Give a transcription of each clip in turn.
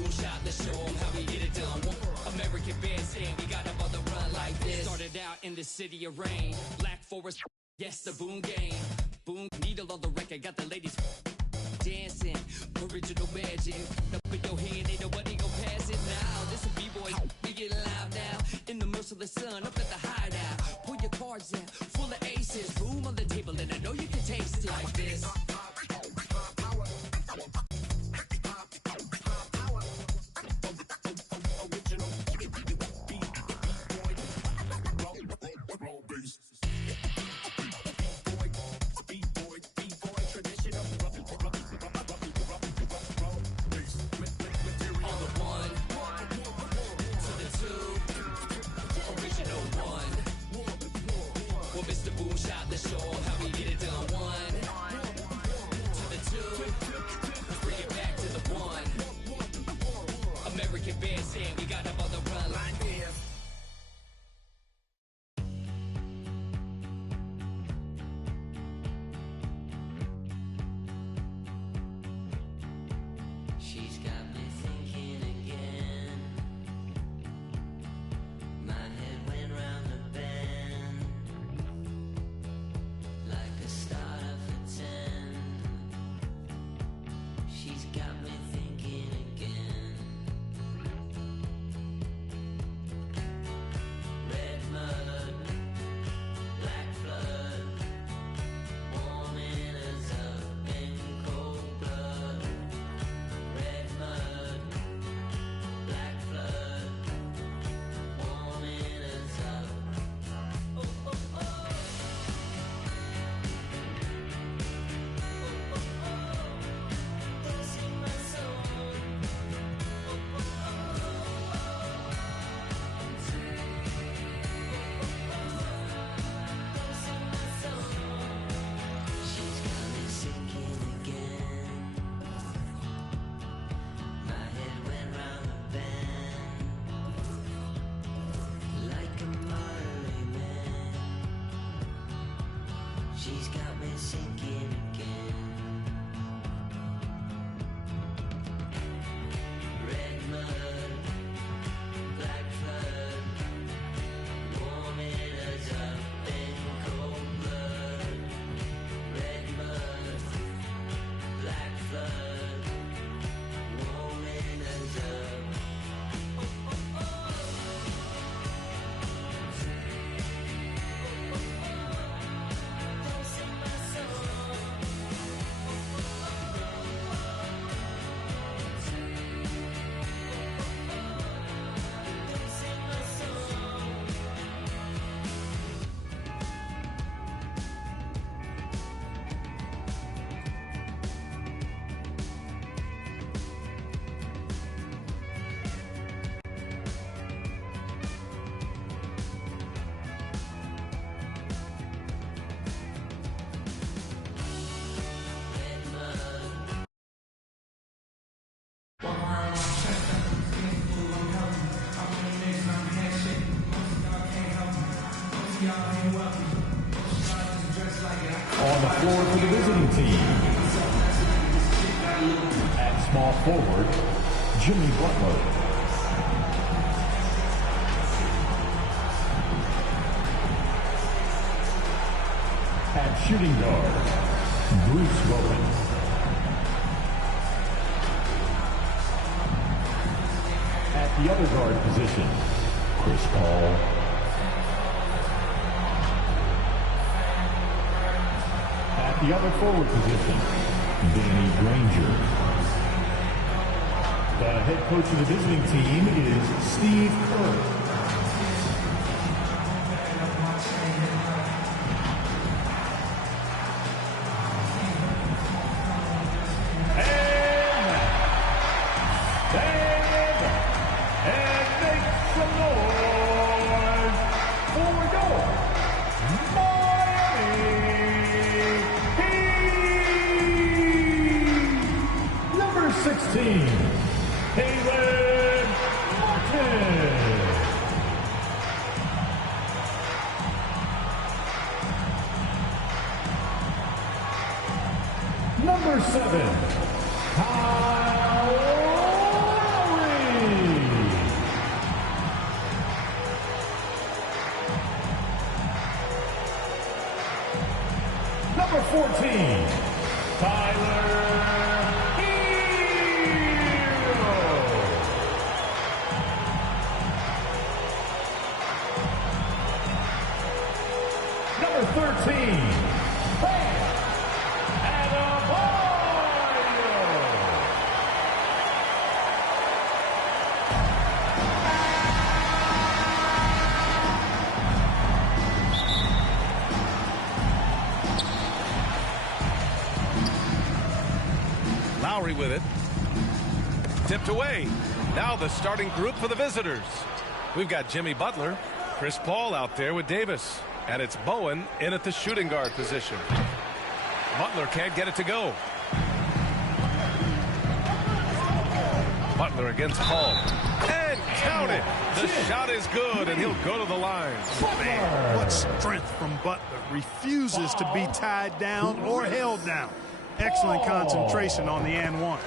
Boomshot, let's show 'em how we get it done. American band saying we got up on the run like this. Started out in the city of rain, Black Forest, yes, the boom game. Boom, needle on the record, got the ladies dancing, original magic. Up in your hand, ain't nobody gon' pass it now. This a B-boy, we get loud now. In the merciless sun, up at the hideout. Pull your cards out, full of aces. Boom on the table, and I know you can taste it like this. Mr. Boomshot, let's show 'em how we get it done. 1 to the 2, let's bring it back to the 1. American band saying we got up on the run like this. She's got me thinking again. My head went round the bend like a starter for 10. She's got me thinking again. Red mud, black blood, warming us up in cold blood. Red mud, black blood, warming us up. Oh, oh, oh. Dancing my soul. Oh, oh, dancing my soul. She's got me sinking again. My head went round the bend like a Marley man. She's got me sinking again. Red mud, black flood, warming us up in cold blood. Red mud, black flood, warming us up. Oh, oh, oh. Dancing my soul. Dancing my soul. Red mud. On the floor for the visiting team. At small forward, Jimmy Butler. At shooting guard, Bruce Bowen. At the other guard position, Chris Paul. At the other forward position, Danny Granger. The head coach of the visiting team is Steve Kerr. Number 7, Kyle Lowry. Lowry with it. Tipped away. Now the starting group for the visitors. We've got Jimmy Butler, Chris Paul out there with Davis. And it's Bowen in at the shooting guard position. Butler can't get it to go. Butler against Paul. And count it. The shot is good, and he'll go to the line. Man, what strength from Butler. Refuses to be tied down or held down. Excellent concentration on the and one.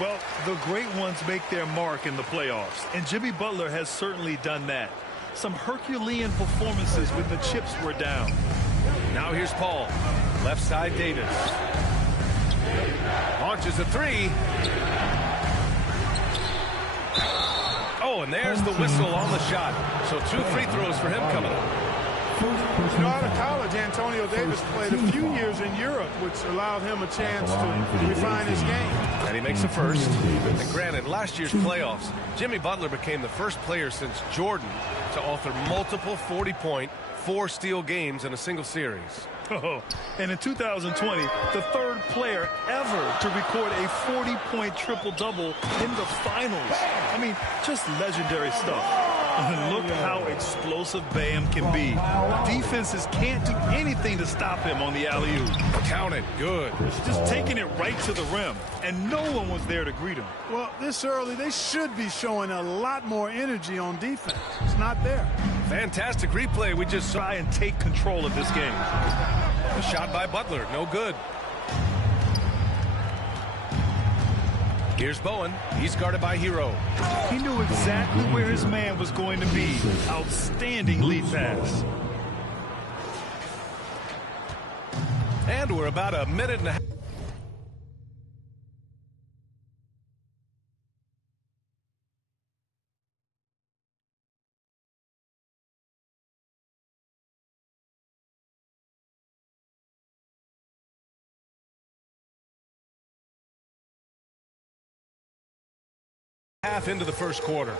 Well, the great ones make their mark in the playoffs, and Jimmy Butler has certainly done that. Some Herculean performances when the chips were down. Now here's Paul. Left side, Davis. Launches a three. Oh, and there's the whistle on the shot. So 2 free throws for him coming up. You know, out of college, Antonio Davis played a few years in Europe, which allowed him a chance to refine his game. And he makes a first. And granted, last year's playoffs, Jimmy Butler became the first player since Jordan to author multiple 40-point, 4-steal games in a single series. Oh, and in 2020, the third player ever to record a 40-point triple-double in the finals. I mean, just legendary stuff. And look how explosive Bam can be. Defenses can't do anything to stop him on the alley-oop. Count it. Good. Just taking it right to the rim, and no one was there to greet him. Well, this early, they should be showing a lot more energy on defense. It's not there. Fantastic replay. We just Try and take control of this game. a shot by Butler. No good. Here's Bowen. He's guarded by Hero. He knew exactly where his man was going to be. Outstanding lead pass. And we're about a minute and a half. Half into the first quarter.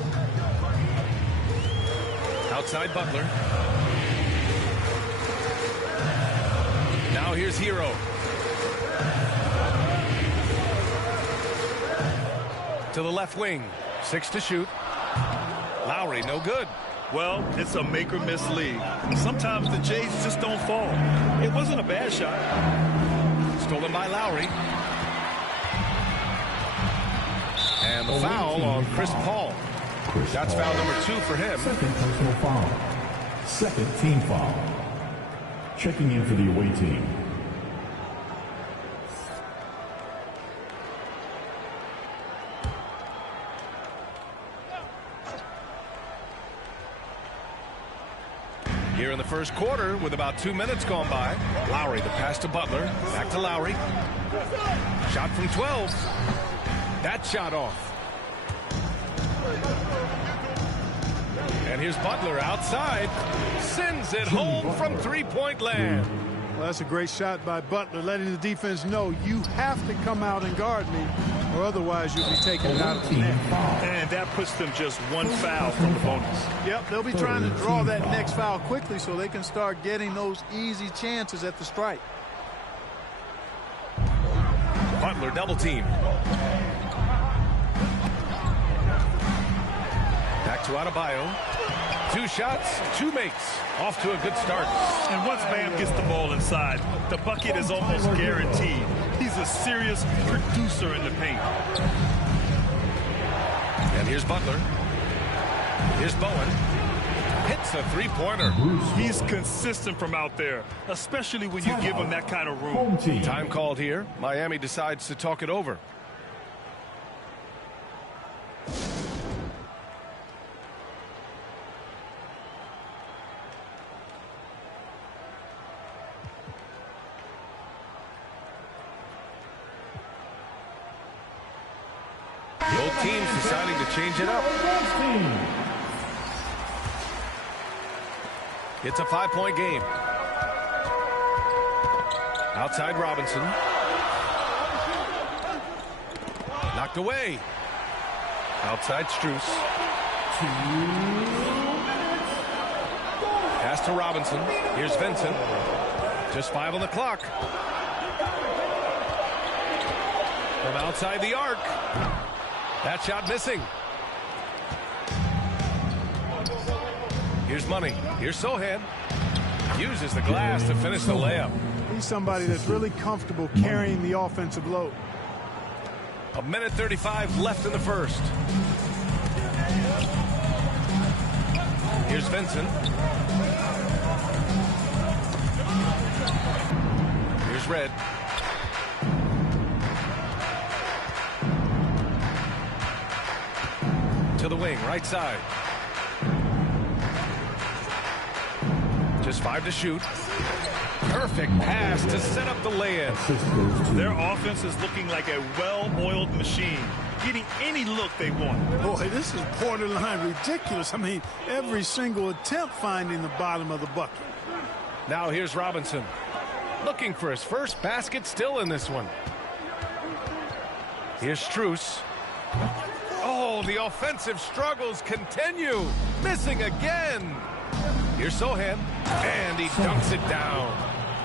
Outside Butler. Now here's Hero. To the left wing. 6 to shoot. Lowry, no good. Well, it's a make-or-miss league. Sometimes the Jays just don't fall. It wasn't a bad shot. Stolen by Lowry. And the foul on Chris Paul. That's foul number 2 for him. Second personal foul. Second team foul. Checking in for the away team. Here in the first quarter with about 2 minutes gone by. Lowry, the pass to Butler. Back to Lowry. Shot from 12. That shot off. And here's Butler outside. Sends it home from three-point land. Well, that's a great shot by Butler, letting the defense know you have to come out and guard me, or otherwise you'll be taken out of the net. And that puts them just 1 foul from the bonus. Yep, they'll be trying to draw that next foul quickly so they can start getting those easy chances at the strike. Butler double team. Back to Adebayo. 2 shots, 2 makes. Off to a good start. And once Bam gets the ball inside, the bucket is almost guaranteed. He's a serious producer in the paint. And here's Butler. Here's Bowen. Hits a three-pointer. He's consistent from out there, especially when you give him that kind of room. Home team. Time called here. Miami decides to talk it over. Both teams deciding to change it up. It's a 5-point game. Outside Robinson. Knocked away. Outside Strus. Pass to Robinson. Here's Vincent. Just 5 on the clock. From outside the arc. That shot missing. Here's Money. Here's Sohan. Uses the glass to finish the layup. He's somebody that's really comfortable carrying the offensive load. 1:35 left in the first. Here's Vincent. Here's Red. To the wing, right side. Just 5 to shoot. Perfect pass to set up the lay-in. Their offense is looking like a well-oiled machine, getting any look they want. Boy, this is borderline ridiculous. I mean, every single attempt finding the bottom of the bucket. Now here's Robinson. Looking for his first basket still in this one. Here's Strus. Oh, the offensive struggles continue. Missing again. Here's Sohan. And he dunks it down.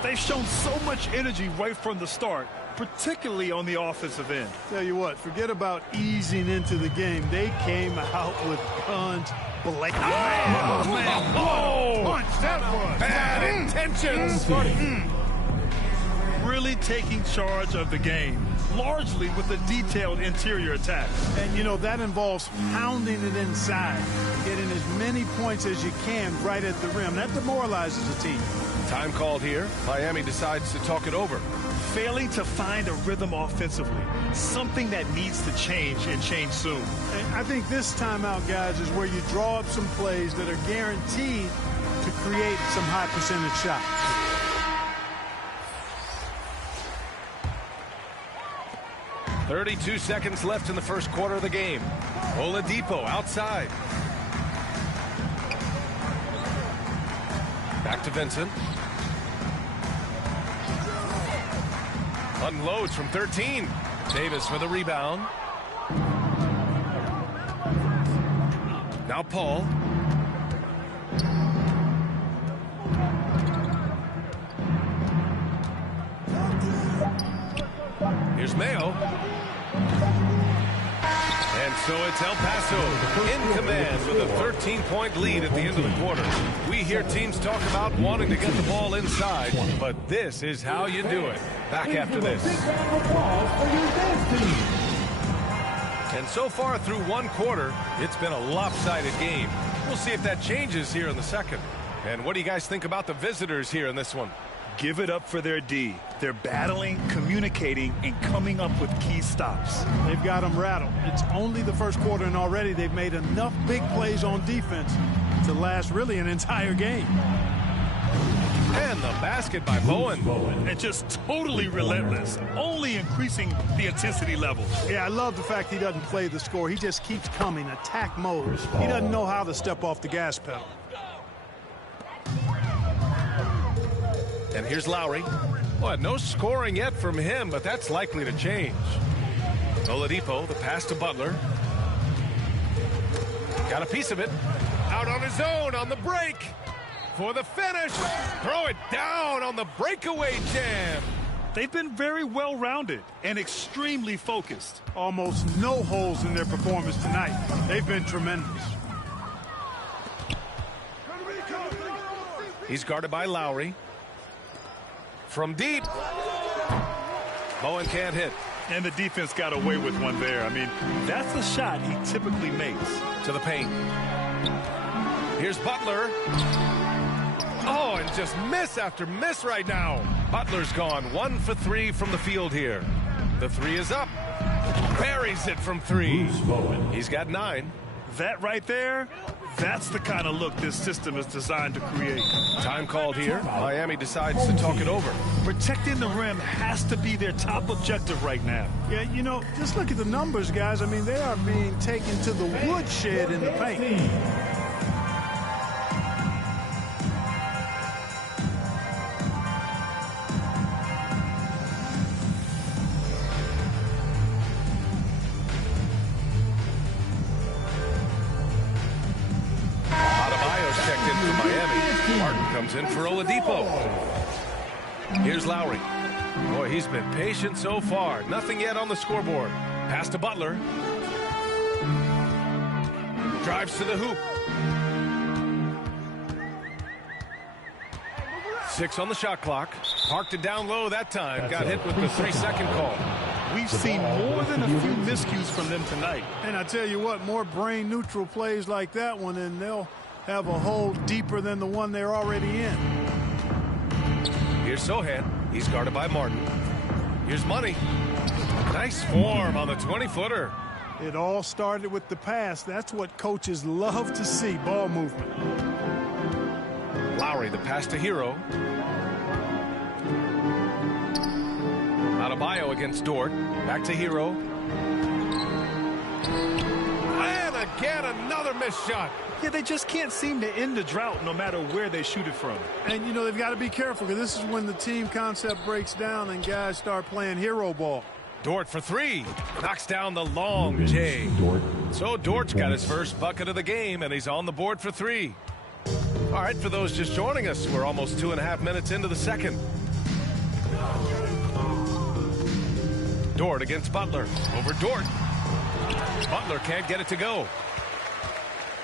They've shown so much energy right from the start, particularly on the offensive end. Tell you what, forget about easing into the game. They came out with guns blazing. Oh, man. Oh, Punch, that was. bad intentions. Really taking charge of the game, largely with a detailed interior attack. And, you know, that involves pounding it inside, getting as many points as you can right at the rim. That demoralizes a team. Time called here. Miami decides to talk it over. Failing to find a rhythm offensively, something that needs to change and change soon. And I think this timeout, guys, is where you draw up some plays that are guaranteed to create some high percentage shots. .32 seconds left in the first quarter of the game. Oladipo outside. Back to Vincent. Unloads from 13. Davis for the rebound. Now Paul. Here's Mayo. And so it's El Paso in command with a 13-point lead at the end of the quarter. We hear teams talk about wanting to get the ball inside, but this is how you do it. Back after this. And so far through one quarter, it's been a lopsided game. We'll see if that changes here in the second. And what do you guys think about the visitors here in this one? Give it up for their D. They're battling, communicating, and coming up with key stops. They've got them rattled. It's only the first quarter, and already they've made enough big plays on defense to last really an entire game. And the basket by Bowen. And just totally relentless, only increasing the intensity level. Yeah, I love the fact he doesn't play the score. He just keeps coming, attack mode. He doesn't know how to step off the gas pedal. And here's Lowry. Well, no scoring yet from him, but that's likely to change. Oladipo, the pass to Butler. Got a piece of it. Out on his own on the break. For the finish. Throw it down on the breakaway jam. They've been very well-rounded and extremely focused. Almost no holes in their performance tonight. They've been tremendous. He's guarded by Lowry. From deep. Bowen can't hit. And the defense got away with one there. I mean, that's a shot he typically makes. To the paint. Here's Butler. Oh, and just miss after miss right now. Butler's gone 1 for 3 from the field here. The three is up. Buries it from 3. He's got 9. That right there, that's the kind of look this system is designed to create. Time called here. Miami decides to talk it over. Protecting the rim has to be their top objective right now. Yeah, you know, just look at the numbers, guys. I mean, they are being taken to the woodshed in the paint. Comes in for Oladipo. Here's Lowry. Boy, he's been patient so far. Nothing yet on the scoreboard. Pass to Butler. Drives to the hoop. 6 on the shot clock. Parked it down low that time. Got hit with the 3-second call. We've seen more than a few miscues from them tonight. And I tell you what, more brain-neutral plays like that one, and they'll have a hole deeper than the one they're already in. Here's Sohan. He's guarded by Martin. Here's Money. Nice form on the 20-footer. It all started with the pass. That's what coaches love to see, ball movement. Lowry, the pass to Hero. Adebayo against Dort. Back to Hero. And again, another missed shot. Yeah, they just can't seem to end the drought no matter where they shoot it from. And, you know, they've got to be careful because this is when the team concept breaks down and guys start playing hero ball. Dort for 3. Knocks down the long J. So Dort's got his first bucket of the game, and he's on the board for 3. All right, for those just joining us, we're almost 2.5 minutes into the second. Dort against Butler. Over Dort. Butler can't get it to go.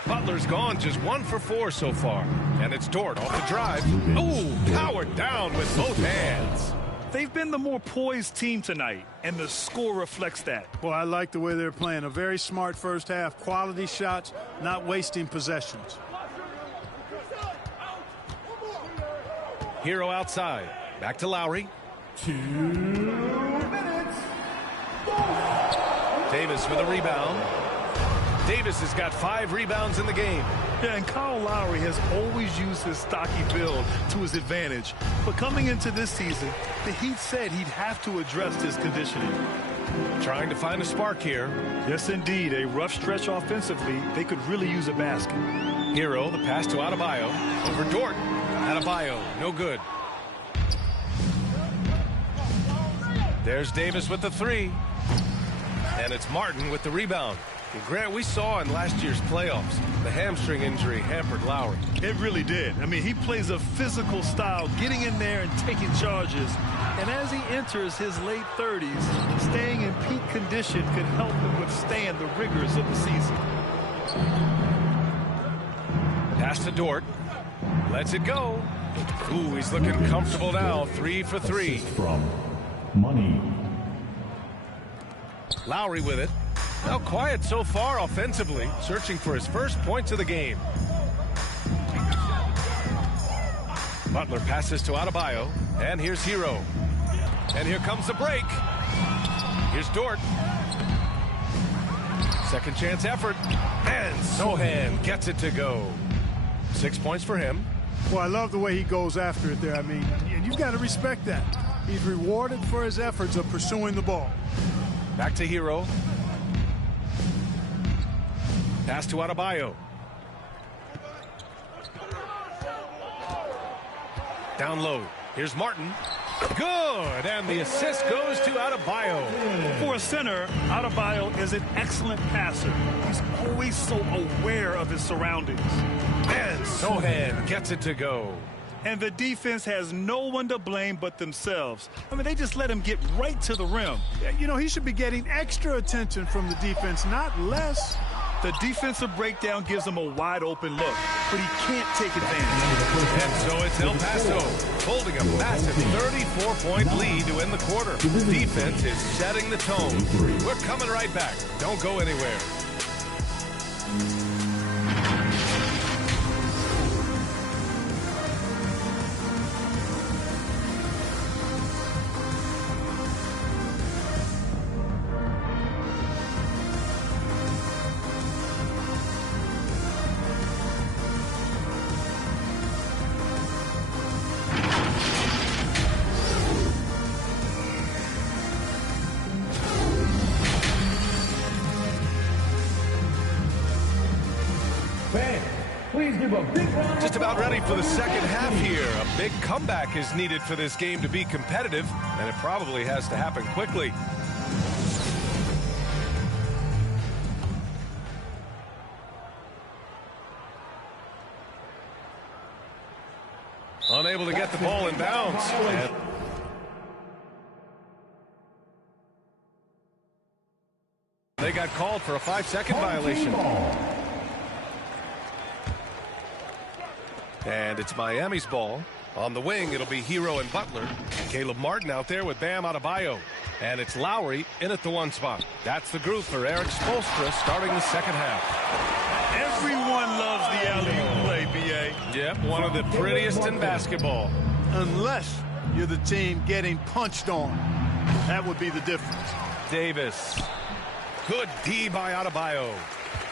Butler's gone just 1 for 4 so far. And it's Dort off the drive. Ooh, powered down with both hands. They've been the more poised team tonight, and the score reflects that. Well, I like the way they're playing. A very smart first half. Quality shots, not wasting possessions. Hero outside. Back to Lowry. 2 minutes. Davis with a rebound. Davis has got 5 rebounds in the game. Yeah, and Kyle Lowry has always used his stocky build to his advantage. But coming into this season, the Heat said he'd have to address his conditioning. Trying to find a spark here. Yes, indeed. A rough stretch offensively. They could really use a basket. Hero, the pass to Adebayo. Over Dort. Adebayo, no good. There's Davis with the 3. And it's Martin with the rebound. And Grant, we saw in last year's playoffs, the hamstring injury hampered Lowry. It really did. I mean, he plays a physical style, getting in there and taking charges. And as he enters his late 30s, staying in peak condition could help him withstand the rigors of the season. Pass to Dort. Lets it go. Ooh, he's looking comfortable now. 3 for 3. From Money. Lowry with it. Now quiet so far offensively, searching for his first points of the game. Butler passes to Adebayo, and here's Hero. And here comes the break. Here's Dort. Second chance effort, and Sohan gets it to go. 6 points for him. Well, I love the way he goes after it there. I mean, and you've got to respect that. He's rewarded for his efforts of pursuing the ball. Back to Hero. Pass to Adebayo. Down low. Here's Martin. Good, and the assist goes to Adebayo. For a center, Adebayo is an excellent passer. He's always so aware of his surroundings. And Sohan gets it to go. And the defense has no one to blame but themselves. I mean, they just let him get right to the rim. You know, he should be getting extra attention from the defense, not less. The defensive breakdown gives him a wide open look, but he can't take advantage. And so it's El Paso holding a massive 34-point lead to end the quarter. Defense is setting the tone. We're coming right back. Don't go anywhere. Just about ready for the second half here. A big comeback is needed for this game to be competitive, and it probably has to happen quickly. Unable to get the ball in bounds. They got called for a 5-second violation. Ball. And it's Miami's ball. On the wing, it'll be Hero and Butler. Caleb Martin out there with Bam Adebayo. And it's Lowry in at the 1 spot. That's the group for Eric Spoelstra starting the second half. Everyone loves the alley-oop play, B.A. Yep, one of the prettiest in basketball. Unless you're the team getting punched on. That would be the difference. Davis. Good D by Adebayo.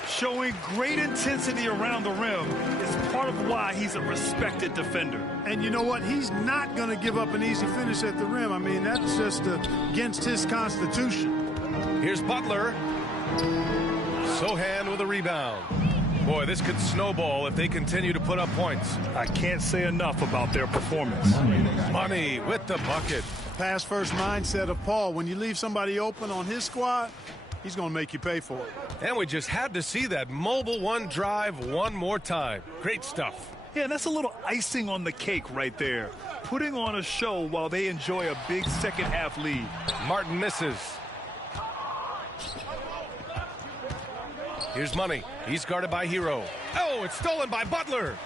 Showing great intensity around the rim is part of why he's a respected defender. And you know what? He's not going to give up an easy finish at the rim. I mean, that's just against his constitution. Here's Butler. Sohan with a rebound. Boy, this could snowball if they continue to put up points. I can't say enough about their performance. Money with the bucket. Pass first mindset of Paul. When you leave somebody open on his squad, he's going to make you pay for it. And we just had to see that mobile one drive one more time. Great stuff. Yeah, that's a little icing on the cake right there. Putting on a show while they enjoy a big second half lead. Martin misses. Here's Money. He's guarded by Hero. Oh, it's stolen by Butler.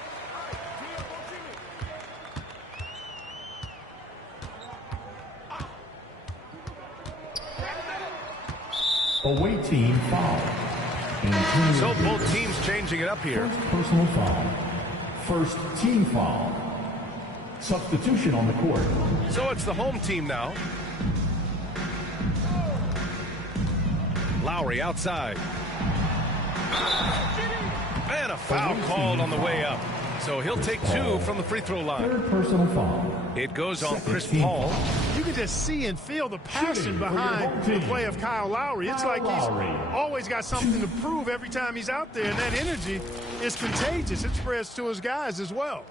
Away team foul. So both teams changing it up here. First personal foul. First team foul. Substitution on the court. So it's the home team now. Lowry outside. And a foul called on the way up. So he'll take 2 from the free throw line. Third personal foul. It goes on Second Chris team Paul. foul. You can just see and feel the passion Shooting for your behind home the team. play of Kyle Lowry. It's like he's Lowry. always got something to prove every time he's out there, and that energy is contagious. It spreads to his guys as well.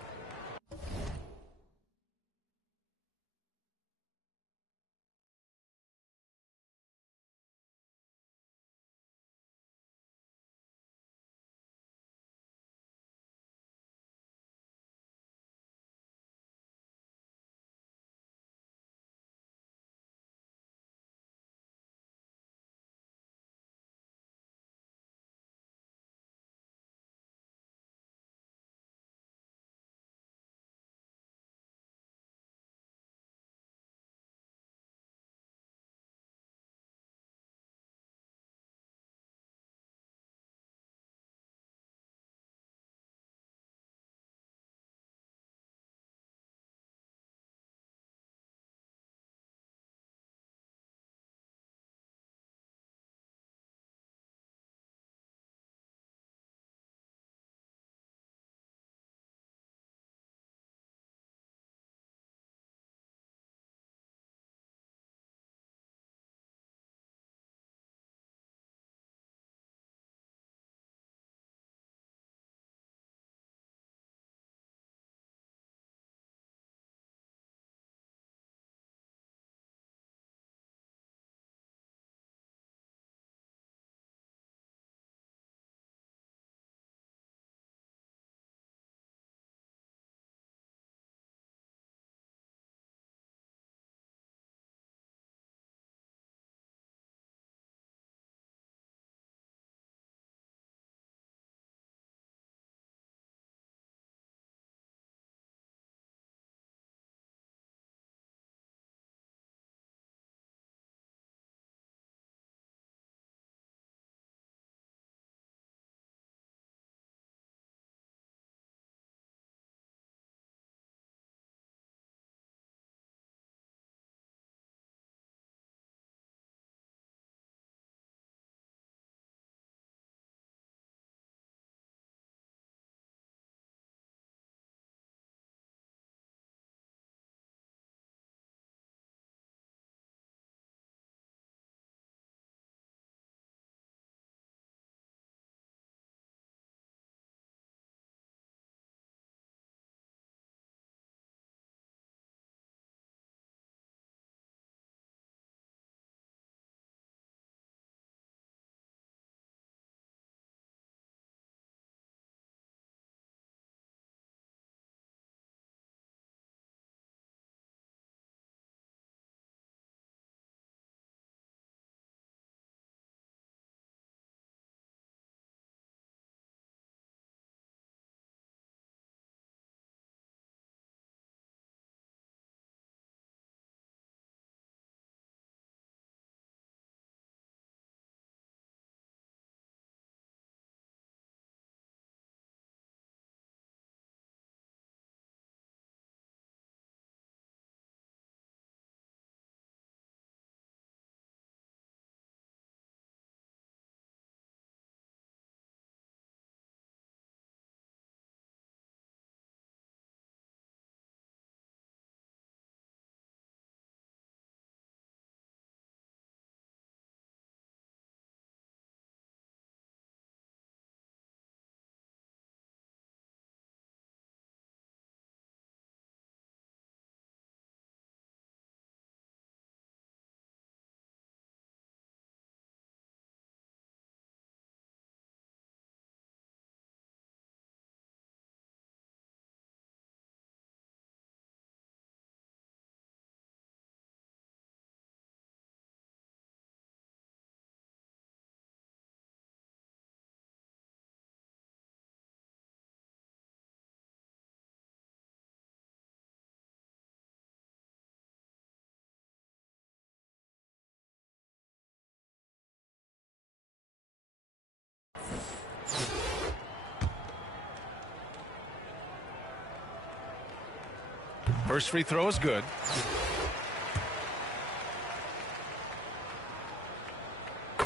First free throw is good.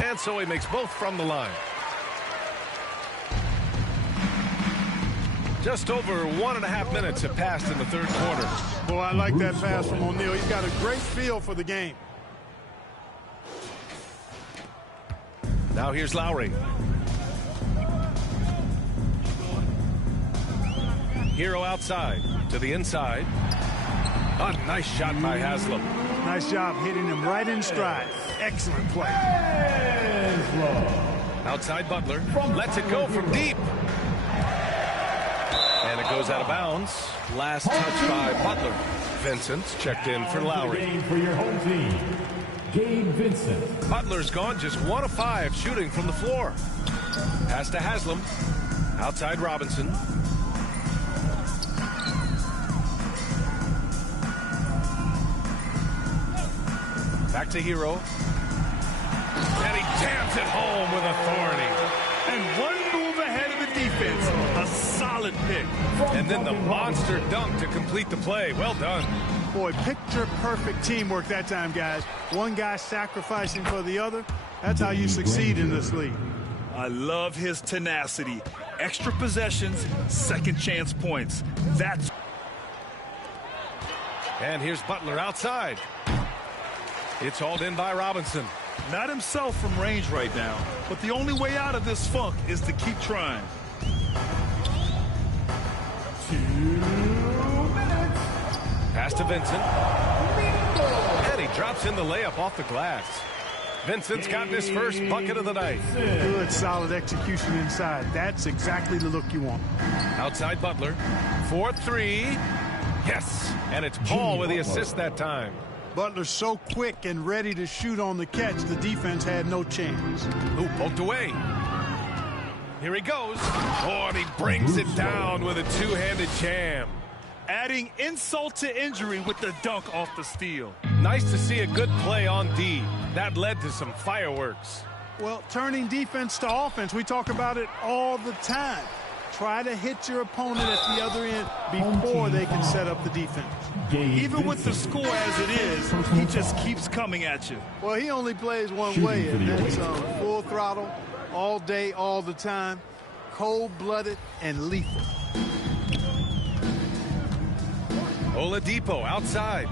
And so he makes both from the line. Just over 1.5 minutes have passed in the third quarter. Boy, I like that pass from O'Neal. He's got a great feel for the game. Now here's Lowry. Hero outside to the inside. A nice shot by Haslam. Nice job hitting him right in stride. Excellent play. Outside Butler. Lets it go from deep. And it goes out of bounds. Last touch by Butler. Vincent's checked in for Lowry. For your home team, Gabe Vincent. Butler's gone just 1 of 5 shooting from the floor. Pass to Haslam. Outside Robinson. Back to Hero. And he jams it home with authority. And one move ahead of the defense. A solid pick. And then the monster dunk to complete the play. Well done. Boy, picture-perfect teamwork that time, guys. One guy sacrificing for the other. That's how you succeed in this league. I love his tenacity. Extra possessions, second chance points. That's... And here's Butler outside. It's hauled in by Robinson. Not himself from range right now, but the only way out of this funk is to keep trying. 2 minutes. Pass to Vincent. And he drops in the layup off the glass. Vincent's gotten his first bucket of the night. Good, solid execution inside. That's exactly the look you want. Outside Butler. 4-3. Yes. And it's Paul with the assist that time. Butler's so quick and ready to shoot on the catch, the defense had no chance. Ooh, poked away. Here he goes. Oh, and he brings it down with a two-handed jam. Adding insult to injury with the dunk off the steal. Nice to see a good play on D. That led to some fireworks. Well, turning defense to offense, we talk about it all the time. Try to hit your opponent at the other end before they can set up the defense. Even with the score as it is, he just keeps coming at you. Well, he only plays one way, and that's full throttle, all day, all the time, cold-blooded and lethal. Oladipo outside.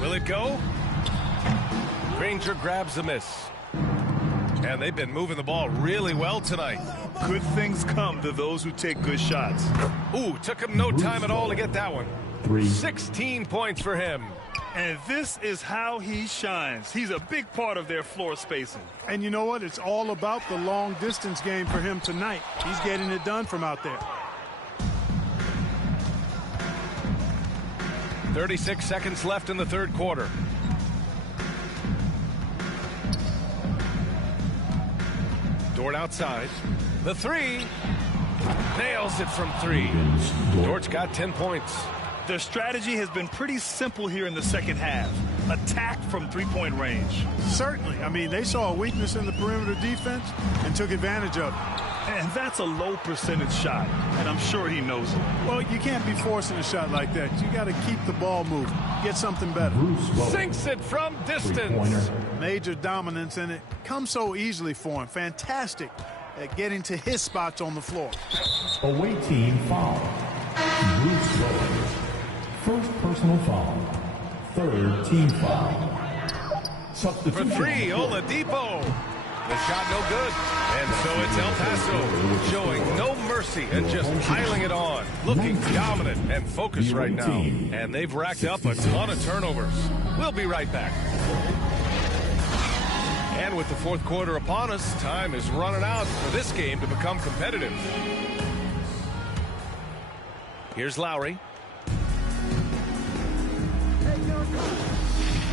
Will it go? Granger grabs the miss. And they've been moving the ball really well tonight. Good things come to those who take good shots. Ooh, took him no time at all to get that one. 16 points for him. And this is how he shines. He's a big part of their floor spacing. And you know what? It's all about the long-distance game for him tonight. He's getting it done from out there. 36 seconds left in the third quarter. Dort outside. The three. Nails it from 3. Dort's got 10 points. Their strategy has been pretty simple here in the second half. Attack from three-point range. Certainly. I mean, they saw a weakness in the perimeter defense and took advantage of it. And that's a low percentage shot, and I'm sure he knows it. Well, you can't be forcing a shot like that. You got to keep the ball moving. Get something better. Sinks it from distance. Major dominance, and it comes so easily for him. Fantastic at getting to his spots on the floor. Away team foul. Bruce Bowen. First personal foul. Third team foul. For 3, Oladipo. The shot no good. And so it's El Paso showing no mercy and just piling it on. Looking dominant and focused right now. And they've racked up a ton of turnovers. We'll be right back. And with the fourth quarter upon us, time is running out for this game to become competitive. Here's Lowry.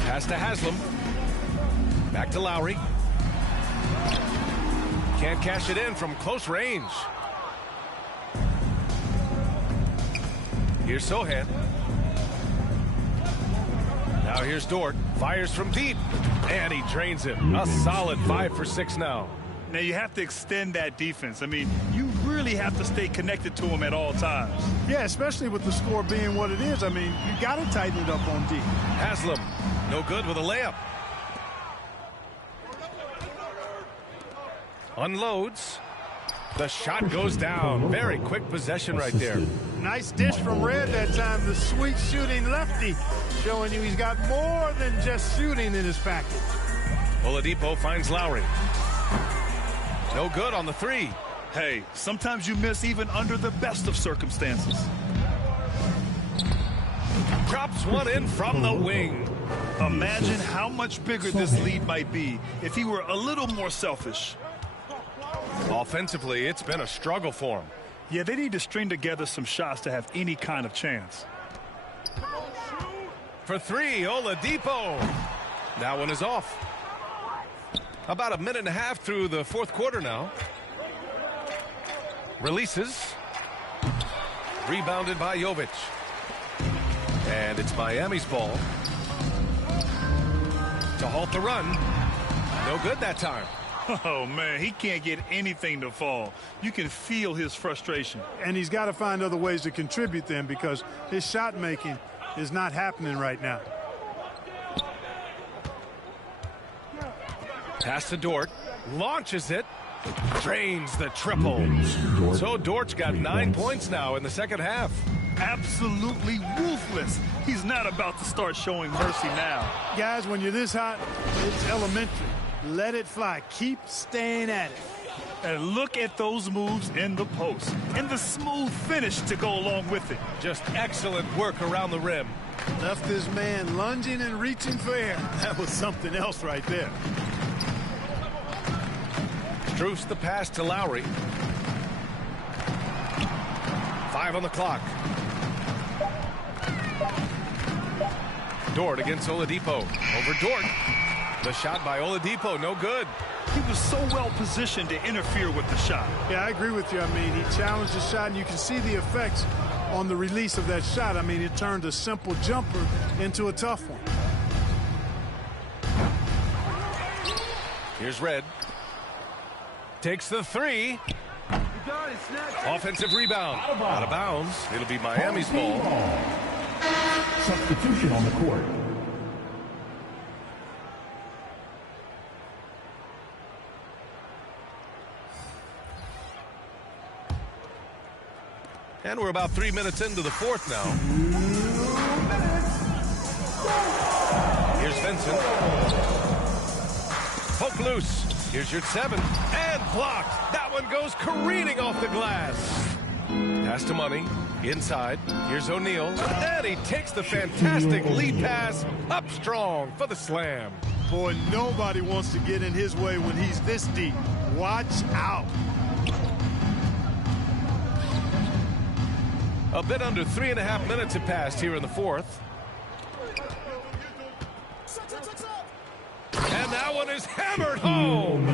Pass to Haslam. Back to Lowry. Can't cash it in from close range. Here's Sohan. Now here's Dort. Fires from deep. And he drains it. A solid 5 for 6 now. Now you have to extend that defense. I mean, you really have to stay connected to him at all times. Yeah, especially with the score being what it is. I mean, you got to tighten it up on D. Haslam, no good with a layup. Unloads. The shot goes down. Very quick possession right there. Nice dish from Red that time. The sweet shooting lefty, showing you he's got more than just shooting in his package. Oladipo finds Lowry. No good on the 3. Hey, sometimes you miss even under the best of circumstances. Drops one in from the wing. Imagine how much bigger this lead might be if he were a little more selfish. Offensively, it's been a struggle for him. Yeah, they need to string together some shots to have any kind of chance. For 3, Oladipo. That one is off. About a minute and a half through the 4th quarter now. Releases. Rebounded by Jovic. And it's Miami's ball. To halt the run. No good that time. Oh, man, he can't get anything to fall. You can feel his frustration. And he's got to find other ways to contribute then, because his shot making is not happening right now. Pass to Dort. Launches it. Drains the triple. So Dort's got 9 points now in the second half. Absolutely ruthless. He's not about to start showing mercy now. Guys, when you're this hot, it's elementary. Let it fly. Keep staying at it. And look at those moves in the post. And the smooth finish to go along with it. Just excellent work around the rim. Left his man lunging and reaching for air. That was something else right there. Strus the pass to Lowry. 5 on the clock. Dort against Oladipo. Over Dort. The shot by Oladipo, no good. He was so well positioned to interfere with the shot. Yeah, I agree with you. I mean, he challenged the shot, and you can see the effects on the release of that shot. I mean, it turned a simple jumper into a tough one. Here's Red. Takes the 3. Offensive rebound. Out of bounds. It'll be Miami's ball. Substitution on the court. And we're about 3 minutes into the 4th now. Here's Vincent. Poke loose. Here's your 7. And blocked. That one goes careening off the glass. Pass to Money. Inside. Here's O'Neal. And he takes the fantastic lead pass up strong for the slam. Boy, nobody wants to get in his way when he's this deep. Watch out. A bit under 3.5 minutes have passed here in the 4th. And that one is hammered home.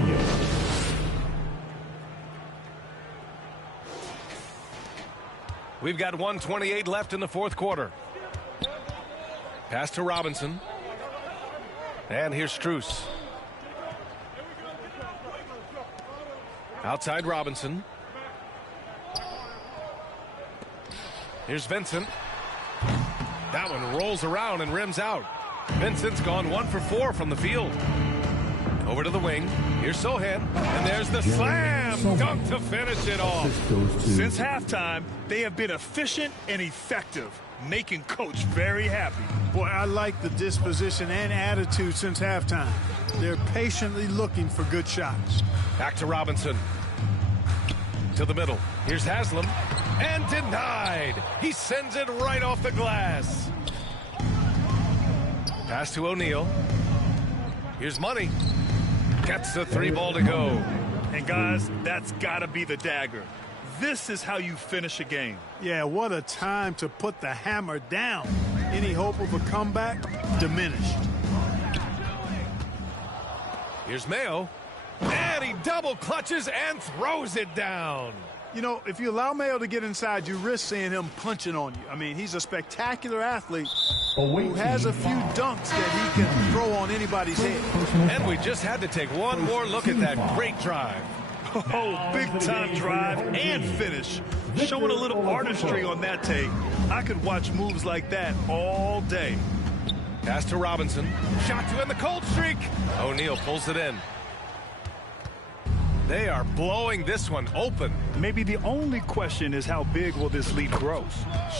We've got 1:28 left in the 4th quarter. Pass to Robinson. And here's Strus. Outside Robinson. Here's Vincent. That one rolls around and rims out. Vincent's gone 1 for 4 from the field. Over to the wing. Here's Sohan. And there's the slam dunk to finish it off. Since halftime, they have been efficient and effective, making Coach very happy. Boy, I like the disposition and attitude since halftime. They're patiently looking for good shots. Back to Robinson. To the middle. Here's Haslam. And denied. He sends it right off the glass. Pass to O'Neal. Here's Money. Gets the 3 ball to go. And guys, that's got to be the dagger. This is how you finish a game. Yeah, what a time to put the hammer down. Any hope of a comeback? Diminished. Here's Mayo. And he double clutches and throws it down. You know, if you allow Mayo to get inside, you risk seeing him punching on you. I mean, he's a spectacular athlete, who has a few dunks that he can throw on anybody's head. And we just had to take one more look at that great drive. Oh, big-time drive and finish. Showing a little artistry on that take. I could watch moves like that all day. Pass to Robinson. Shot to end the cold streak. O'Neal pulls it in. They are blowing this one open. Maybe the only question is how big will this lead grow?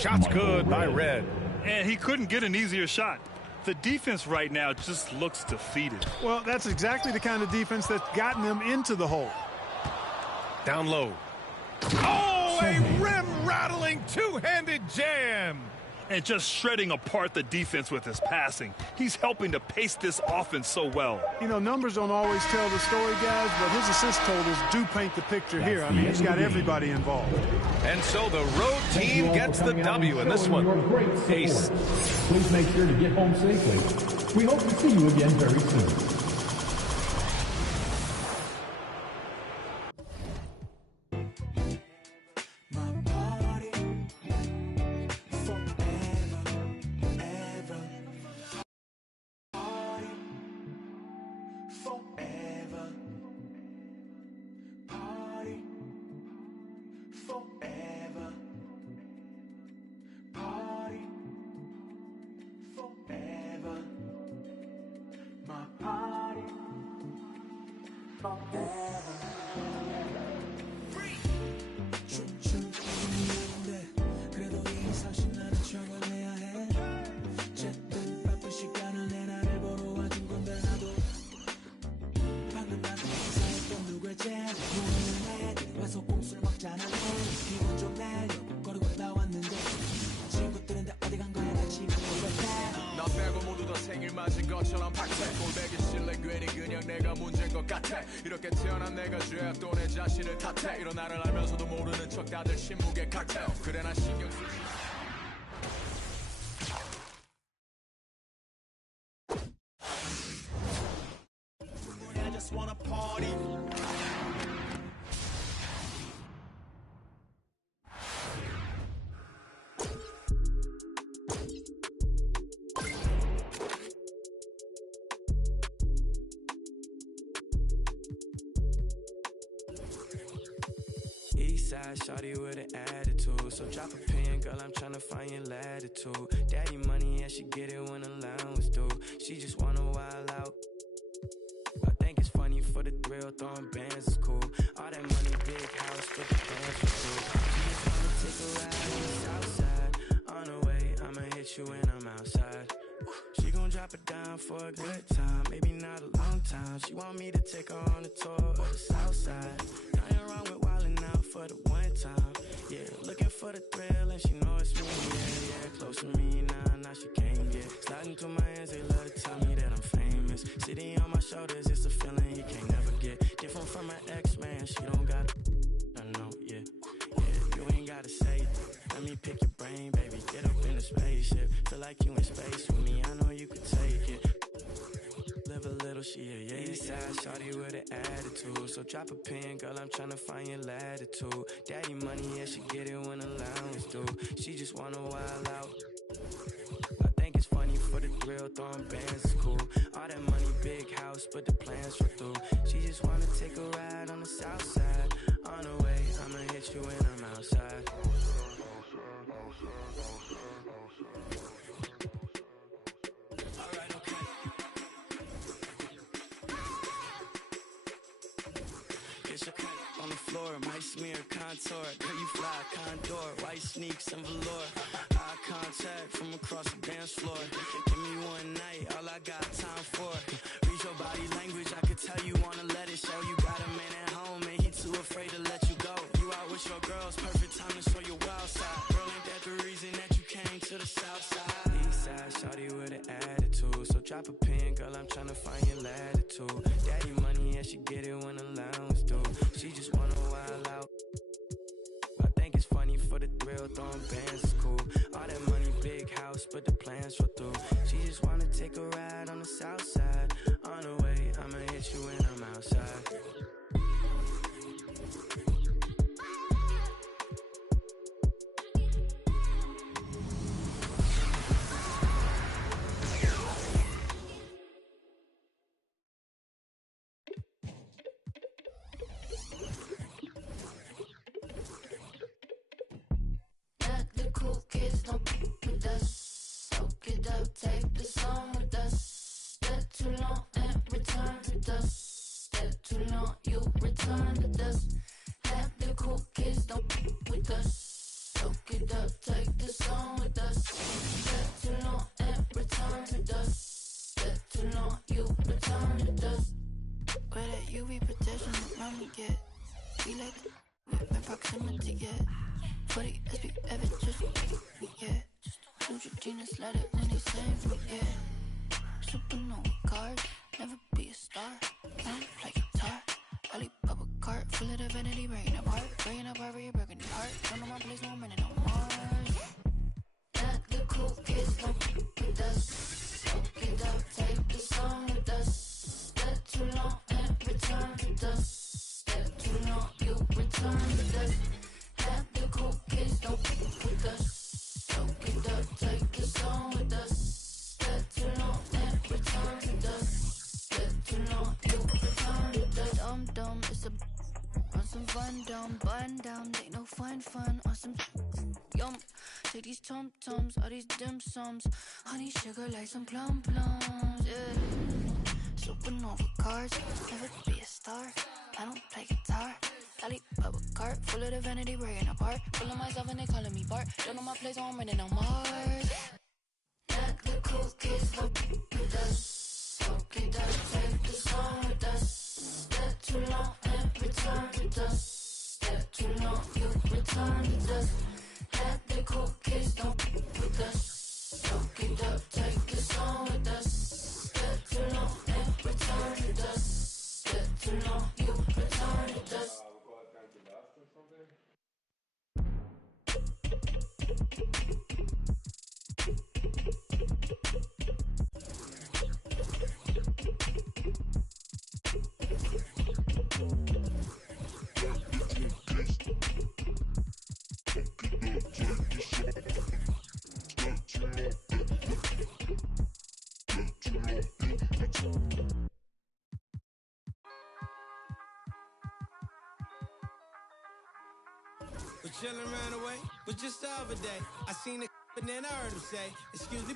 Shot's good by Red. And he couldn't get an easier shot. The defense right now just looks defeated. Well, that's exactly the kind of defense that's gotten them into the hole. Down low. Oh, a rim-rattling two-handed jam. And just shredding apart the defense with his passing. He's helping to pace this offense so well. You know, numbers don't always tell the story, guys, but his assist totals do paint the picture here. I mean, he's got everybody involved. And so the road team gets the W in this one. Ace. Please make sure to get home safely. We hope to see you again very soon. 이렇게 태어난 내가 죄야 또 내 자신을 탓해 이런 나를 알면서도 모르는 척 다들 침묵의 칵테일 그래 난 신경 쓰지 I just wanna party Eastside shawty with an attitude. So drop a pin, girl, I'm tryna find your latitude. Daddy money, and she get it when allowance due. She just wanna wild out. I think it's funny for the thrill, throwing bands is cool. All that money, big house, but the bands are cool. She just wanna take a ride on the south side. On the way, I'ma hit you when I'm outside. She gon' drop it down for a good time, maybe not a long time. She want me to take her on a tour of the south side. Nothing wrong with wildin' out for the one time. Yeah, looking for the thrill and she know it's me. Yeah, yeah, close to me now she can't get. Sliding through my hands, they love to tell me that I'm famous. Sitting on my shoulders, it's a feeling you can't never get. Different from her ex, man, she don't got I know, yeah. Yeah, you ain't gotta say it. Let me pick your brain, baby, get up in the spaceship. Feel like you in space with me, I know you could take it. Live a little, she a yeah. Eastside shawty with an attitude. So drop a pin, girl, I'm tryna find your latitude. Daddy money, yeah, she get it when allowance due. She just wanna wild out. I think it's funny for the thrill, throwing bands is cool. All that money, big house, but the plans fall through. She just wanna take a ride on the south side. On the way, I'ma hit you when I'm outside. On the floor, might smear contour. Girl, you fly, condor, white sneaks and velour. Eye contact from across the dance floor. Give me one night, all I got time for. Read your body language, I could tell you wanna let it show. You got a man at home and he too afraid to let you go. You out with your girls, perfect time to show your wild side. Girl, ain't that the reason that you came to the south side? Eastside, shawty with an attitude. So drop a pin, girl, I'm tryna find your latitude. Daddy money, yeah, she get it when allowance due. She just wanna wild out. I think it's funny for the thrill, throwing bands is cool. All that money, big house, but the plans fall through. She just wanna take a ride on the south side. On the way, I'ma hit you when I'm outside. kids don't f with us. Soak it up, take the song with us. Step too long and return to dust. Step too long, you return to dust. Have the cool kids don't f with us. Soak it up, take the song with us. Step too long and return to dust. Step too long, you return to dust. Where that UV protection around me get. We like with my proximity, yeah. For the SPF, just me, yeah. Neutrogena, let it when they save me, yeah. Supernova card, never be a star. I don't play guitar. Ollie bubble cart, full of divinity, breaking apart. Breaking apart for your broken heart. Don't know my place, no running on Mars. Not the cool kids, don't with us. Soak it up, take the song with us. Step too long and return to dust. Step too long, you return to dust. Have the cool kids don't with us. Soak it up, take the song with us. Step too long and return to dust. Step too long, you return to dust. Dumb, it's a on some fun dumb, button down, ain't no fun on some yum. Take these tum-tums, all these dim sums. Honey sugar like some plums, yeah. Supernova cards, never be a star. I don't play guitar. Ollie bubble cart, full of divinity, breaking apart. Full of myself and they calling me Bart. Don't know my place, so I'm running on Mars. Not the cool kids, don't with us. Soak it up, take the song with us. Step too long and return to dust. Step too long, you return to dust. Have the cool kids don't with us. Soak it up, take the song with us. Step too long and return to dust. Step too long, you return to dust. Was chilling around the way, was just the other day. I seen the and then I heard him say, excuse me,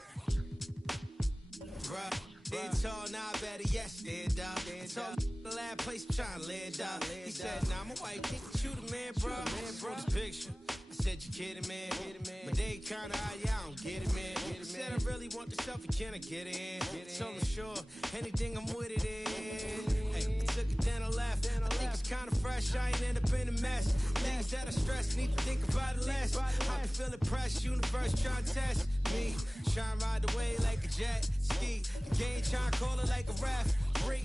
bruh. Dead tall, now I better yes, dead dog. I told the last place I'm trying to lay it down. He said, nah, I'm a white kid, shoot a man, bruh. This picture. I said, you kidding, man? But they kinda high, yeah, I don't get it, man. He said, I really want the selfie, can I get it in? So I'm sure, anything I'm with it in. Hey, I took it, then I left. I think it's kinda fresh, I ain't end up in a mess. Things that I stress, need to think about it less. I be feeling pressed, universe trying to test me. Trying to ride the wave like a jet ski. The game trying to call it like a ref.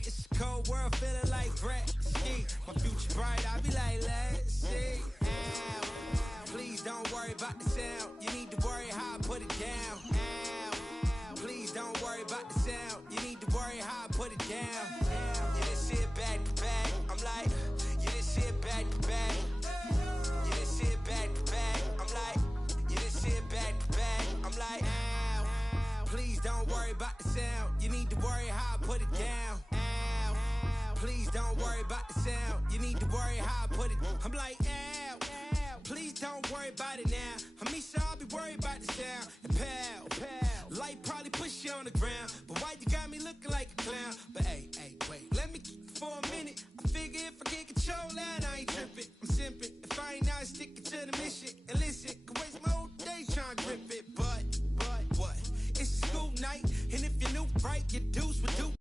It's a cold world, feeling like Brett ski. My future bright, I be like, let's see. Please don't worry about the sound. You need to worry how I put it down. Please don't worry about the sound. You need to worry how I put it down. You didn't see it back to back. I'm like, you didn't see it back to back. You didn't see it back to back. I'm like, you didn't see it back to back. I'm like, please don't worry about the sound. You need to worry how I put it down. Please don't worry about the sound. You need to worry how I put it. I'm like, please don't worry about it now. I mean, so I'll be worried about the sound. And pal, light probably push you on the ground. But why you got me looking like a clown? But hey, wait, let me keep it for a minute. I figure if I get control that, I ain't tripping. I'm simping. If I ain't not sticking to the mission. And listen, could waste my whole day trying to grip it. But what? It's a school night. And if you knew right, your dues would do.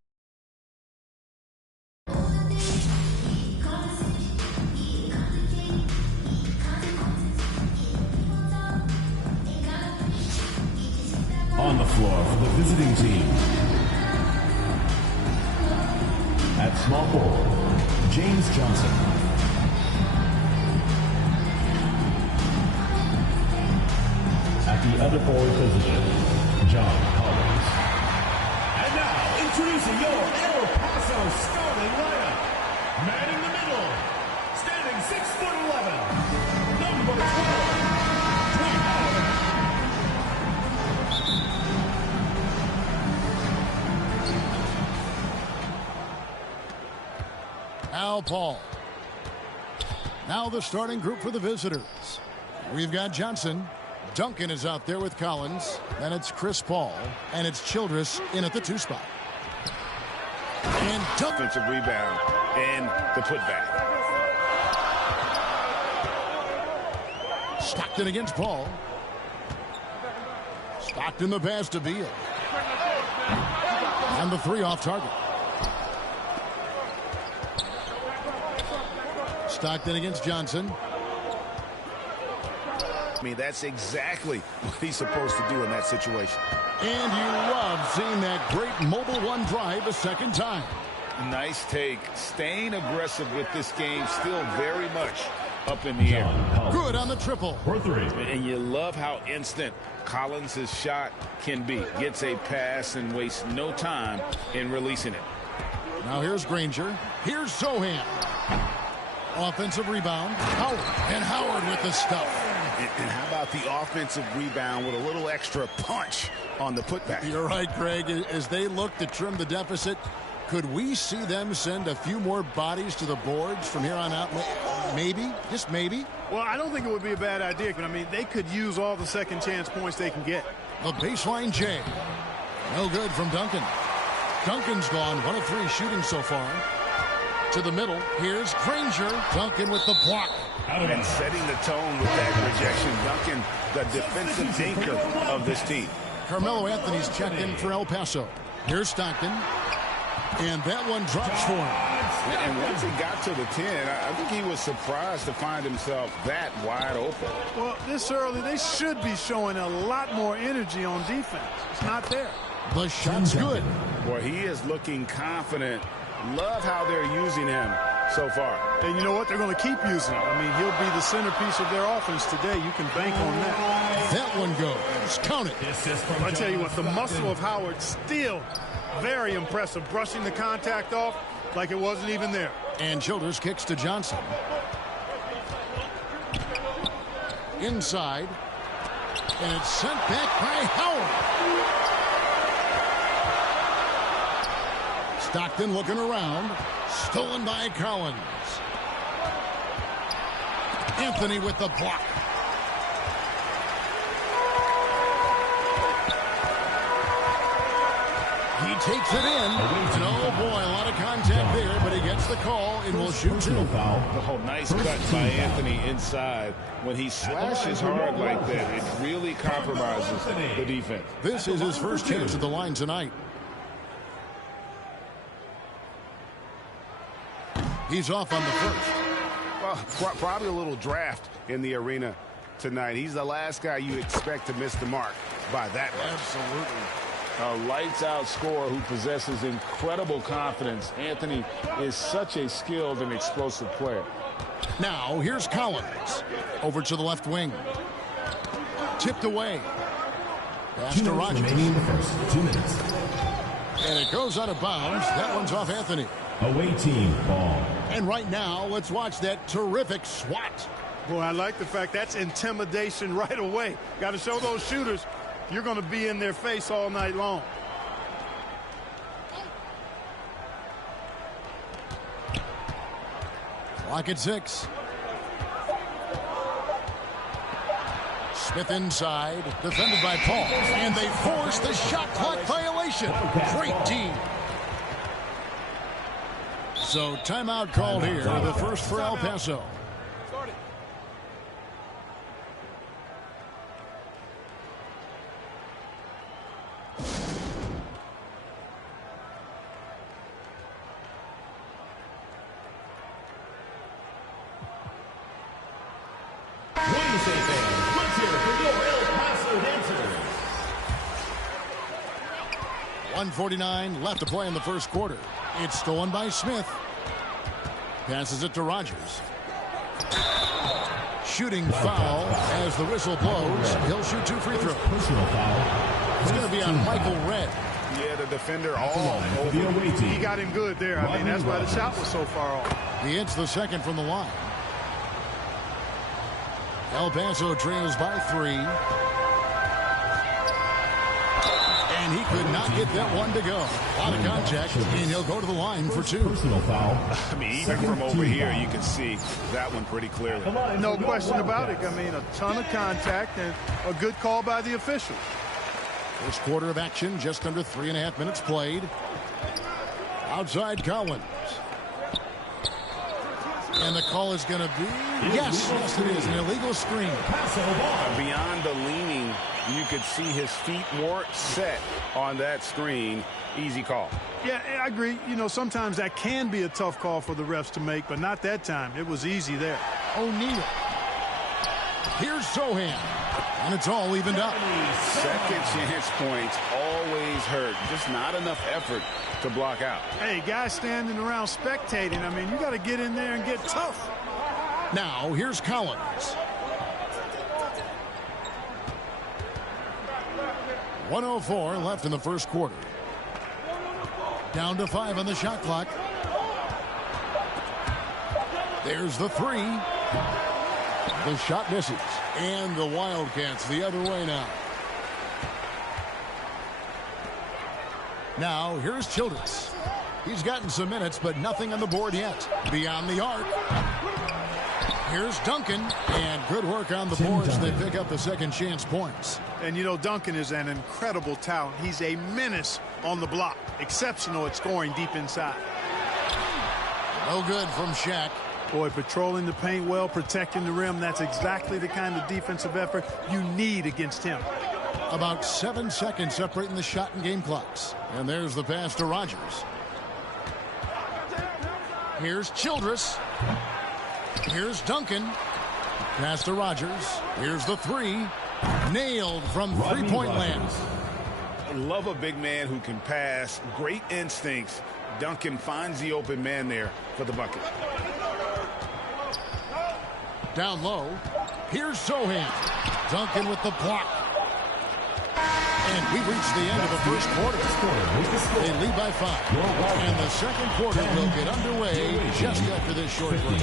On the floor for the visiting team. At small forward, James Johnson. At the other forward position, John Collins. And now, introducing your El Paso starting lineup. Man in the middle, standing 6'11", number 12. Al Paul. Now the starting group for the visitors. We've got Johnson, Duncan is out there with Collins. Then it's Chris Paul. And it's Childress in at the 2 spot. And defensive rebound and the putback. Stockton against Paul. Stockton the pass to Beal. And the 3 off target. Stockton against Johnson. I mean, that's exactly what he's supposed to do in that situation. And you love seeing that great mobile 1 drive a second time. Nice take. Staying aggressive with this game, still very much up in the air. Good on the triple. For 3. And you love how instant Collins' shot can be. Gets a pass and wastes no time in releasing it. Now here's Granger. Here's Sohan. Offensive rebound. Howard. And Howard with the stuff. And how about the offensive rebound with a little extra punch on the putback? You're right, Greg. As they look to trim the deficit, could we see them send a few more bodies to the boards from here on out? Maybe. Just maybe. Well, I don't think it would be a bad idea. But I mean, they could use all the second chance points they can get. The baseline J. No good from Duncan. Duncan's gone 1 of 3 shooting so far. To the middle. Here's Granger. Duncan with the block. And setting the tone with that rejection. Duncan, the defensive anchor of this team. Carmelo Anthony's checked in for El Paso. Here's Stockton. And that one drops for him. And once he got to the 10, I think he was surprised to find himself that wide open. Well, this early, they should be showing a lot more energy on defense. It's not there. The shot's good. Well, he is looking confident. Love how they're using him so far. And you know what? They're going to keep using him. I mean, he'll be the centerpiece of their offense today. You can bank on that. That one goes. Count it. I tell you what, the muscle of Howard still very impressive. Brushing the contact off like it wasn't even there. And Childers kicks to Johnson. Inside. And it's sent back by Howard. Stockton looking around. Stolen by Collins. Anthony with the block. He takes it in. And oh boy, a lot of contact there, but he gets the call and will shoot 2. Oh, nice cut by Anthony inside. When he slashes hard like that, it really compromises the defense. This is his first chance at the line tonight. He's off on the first. Well, probably a little draft in the arena tonight. He's the last guy you expect to miss the mark by that much. Absolutely. A lights-out scorer who possesses incredible confidence. Anthony is such a skilled and explosive player. Now, here's Collins. Over to the left wing. Tipped away. Pass to Rogers. Remaining in the first 2 minutes. And it goes out of bounds. That one's off Anthony. Away team ball. And right now, let's watch that terrific swat. Boy, I like the fact that's intimidation right away. Got to show those shooters you're going to be in their face all night long. Clock at 6. Smith inside, defended by Paul. And they force the shot clock violation. Great team. So timeout called here, the first for El Paso. Wednesday fans, let's hear it for your El Paso dancers. 1:49 left to play in the first quarter. It's stolen by Smith. Passes it to Rogers. Shooting foul as the whistle blows. He'll shoot 2 free throws. Personal foul. It's going to be on Michael Redd. Yeah, the defender all over. The away team. He got him good there. I mean, that's why the shot was so far off. He hits the second from the line. El Paso trails by 3. And he could not get that one to go. A lot of contact, and he'll go to the line for 2. Personal foul. I mean, even from over here, you can see that one pretty clearly. No question about it. I mean, a ton of contact and a good call by the official. First quarter of action, just under 3.5 minutes played. Outside Collins. And the call is going to be, yes, it is, an illegal screen. Beyond the leaning, you could see his feet more set on that screen. Easy call. Yeah, I agree. You know, sometimes that can be a tough call for the refs to make, but not that time. It was easy there. O'Neal. Here's Sohan. And it's all evened up. Second chance points always hurt. Just not enough effort to block out. Hey, guys standing around spectating, I mean, you got to get in there and get tough. Now, here's Collins. 1:04 left in the first quarter. Down to 5 on the shot clock. There's the 3. The shot misses. And the Wildcats the other way now. Now, here's Childress. He's gotten some minutes, but nothing on the board yet. Beyond the arc. Here's Duncan. And good work on the boards. They pick up the second chance points. And, you know, Duncan is an incredible talent. He's a menace on the block. Exceptional at scoring deep inside. No good from Shaq. Boy, patrolling the paint well, protecting the rim. That's exactly the kind of defensive effort you need against him. About 7 seconds separating the shot and game clocks. And there's the pass to Rogers. Here's Childress. Here's Duncan. Pass to Rogers. Here's the 3. Nailed from three-point land. Love a big man who can pass. Great instincts. Duncan finds the open man there for the bucket. Down low. Here's Sohan. Duncan with the block. And we reached the end of the first quarter. They lead by 5. And the second quarter will get underway just after this short break.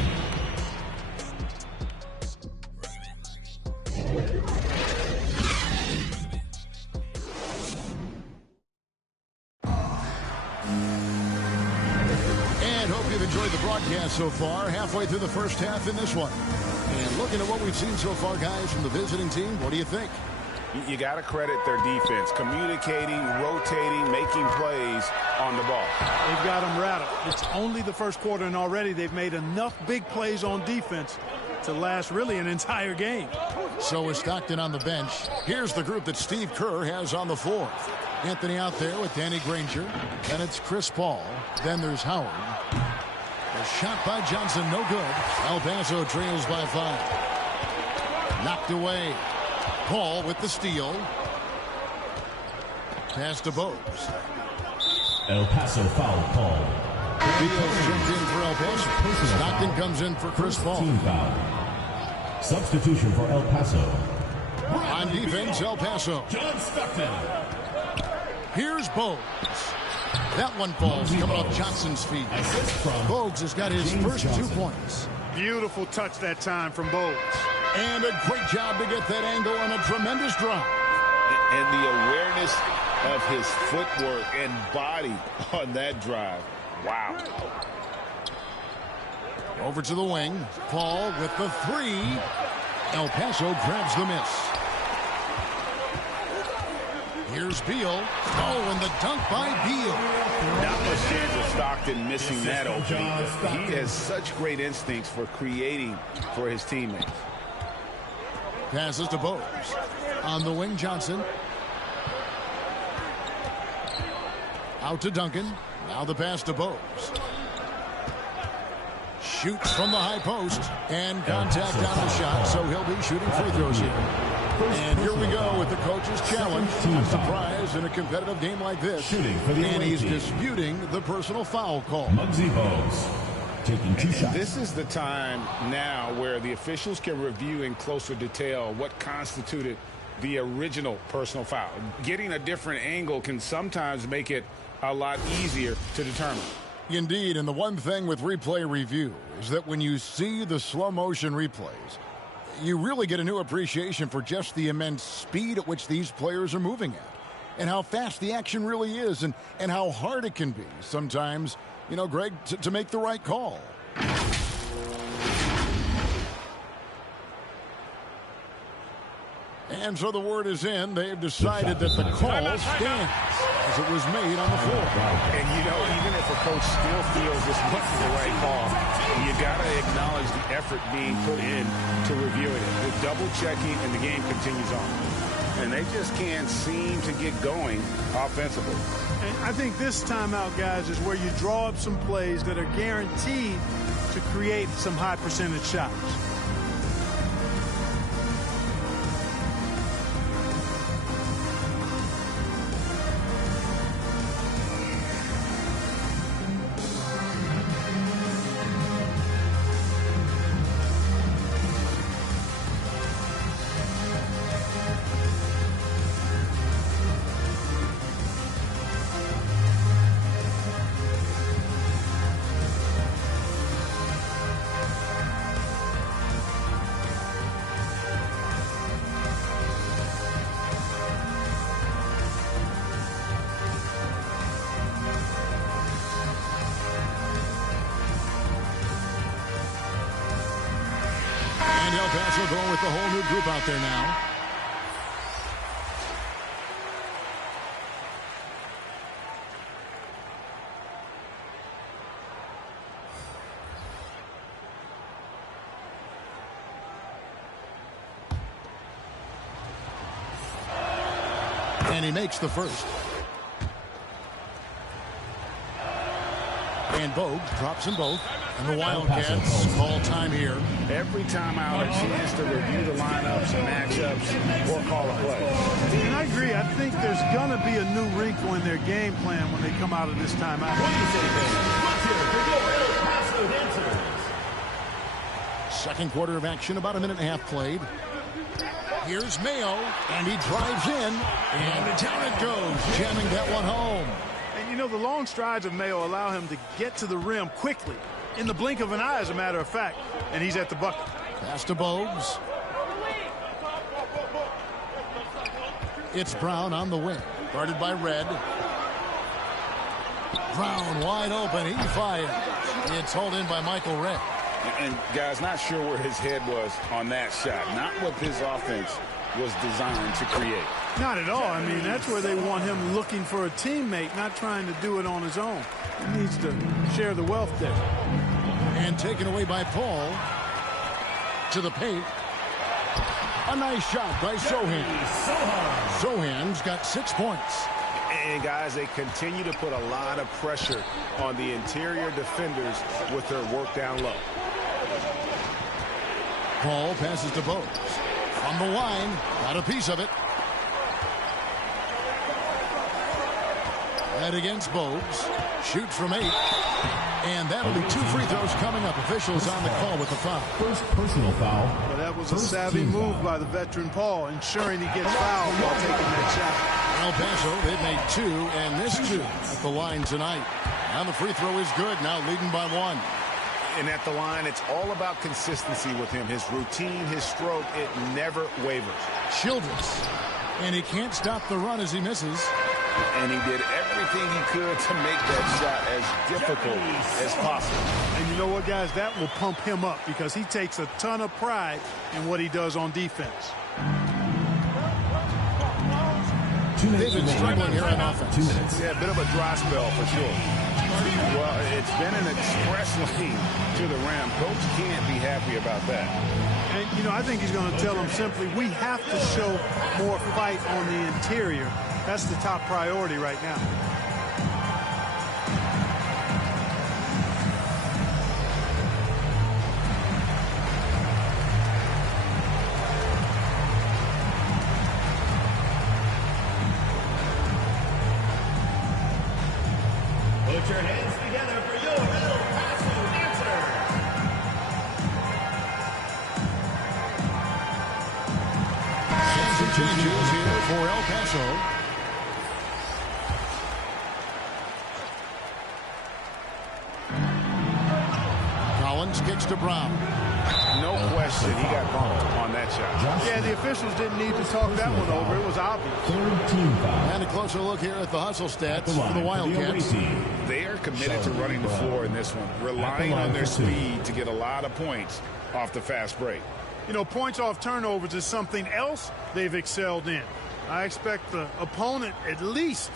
And hope you've enjoyed the broadcast so far. Halfway through the first half in this one. And looking at what we've seen so far, guys, from the visiting team, what do you think? You got to credit their defense. Communicating, rotating, making plays on the ball. They've got them rattled. It's only the first quarter, and already they've made enough big plays on defense to last really an entire game. So is Stockton on the bench. Here's the group that Steve Kerr has on the floor. Anthony out there with Danny Granger. Then it's Chris Paul. Then there's Howard. A shot by Johnson, no good. El Paso trails by 5. Knocked away. Paul with the steal. Pass to Bose. El Paso foul called. Beals jumped in for El Paso. Stockton comes in for Chris Paul. Team foul. Substitution for El Paso. On defense, El Paso. John Stockton. Here's Bose. That one falls coming off Johnson's feet. Bogues has got his first 2 points. Beautiful touch that time from Bogues. And a great job to get that angle on a tremendous drive. And the awareness of his footwork and body on that drive. Wow. Over to the wing. Paul with the 3. El Paso grabs the miss. Here's Beal. Oh, and the dunk by Beal. Not much chance of Stockton missing that opening. He has such great instincts for creating for his teammates. Passes to Bose. On the wing, Johnson. Out to Duncan. Now the pass to Bose. Shoots from the high post. And contact on the shot, so he'll be shooting free throws here. And here we go with the coach's challenge. I'm surprised in a competitive game like this. And he's disputing the personal foul call. Muggsy Bogues taking 2 shots. This is the time now where the officials can review in closer detail what constituted the original personal foul. Getting a different angle can sometimes make it a lot easier to determine. Indeed, and the one thing with replay review is that when you see the slow motion replays, you really get a new appreciation for just the immense speed at which these players are moving at. and how fast the action really is and how hard it can be sometimes, you know, Greg, to make the right call. And so the word is in. They've decided that the call stands as it was made on the floor. And, you know, even if a coach still feels this wasn't the right call, you got to acknowledge the effort being put in to reviewing it. With double-checking, and the game continues on. And they just can't seem to get going offensively. And I think this timeout, guys, is where you draw up some plays that are guaranteed to create some high-percentage shots. El Paso going with the whole new group out there now. And he makes the first. And Bogues drops them both. And the Wildcats call time here. Every time out, a chance to review the lineups, matchups, or call a play. And I agree. I think there's going to be a new wrinkle in their game plan when they come out of this timeout. Second quarter of action, about a minute and a half played. Here's Mayo, and he drives in, and down it goes, jamming that one home. And, you know, the long strides of Mayo allow him to get to the rim quickly. In the blink of an eye, as a matter of fact, and he's at the bucket. Pass to Bogues. It's Brown on the wing, guarded by Red. Brown wide open, he fires. It's hauled in by Michael Red. And, guys, not sure where his head was on that shot. Not what his offense was designed to create. Not at all. I mean, that's where they want him looking for a teammate, not trying to do it on his own. He needs to share the wealth there. And taken away by Paul. To the paint. A nice shot by Sohan. Sohan's got 6 points. And, guys, they continue to put a lot of pressure on the interior defenders with their work down low. Paul passes to Bogues. From the line, got a piece of it. Red against Bogues. Shoots from 8. And that'll be 2 free throws coming up. Officials on the call with the foul. First personal foul. Well, that was a savvy move by the veteran Paul, ensuring he gets fouled while taking that shot. El Paso, they've made 2 and missed 2 at the line tonight. And the free throw is good, now leading by 1. And at the line, it's all about consistency with him. His routine, his stroke, it never wavers. Childress. And he can't stop the run as he misses. And he did everything he could to make that shot as difficult as possible. And you know what, guys? That will pump him up because he takes a ton of pride in what he does on defense. They've been struggling here on offense. 2 minutes. Yeah, a bit of a dry spell for sure. Well, it's been an express lane to the rim. Coach can't be happy about that. And, you know, I think he's going to tell them simply, we have to show more fight on the interior. That's the top priority right now. Put your hands together for your El Paso Dancers. Some changes here for El Paso. Collins kicks to Brown. No question he got bumped on that shot. Yeah, the officials didn't need to talk that one over. It was obvious. Third team foul. And to close closer look here at the hustle stats for the Wildcats. They are committed to running the floor in this one, relying on their speed to get a lot of points off the fast break. You know, points off turnovers is something else they've excelled in. I expect the opponent at least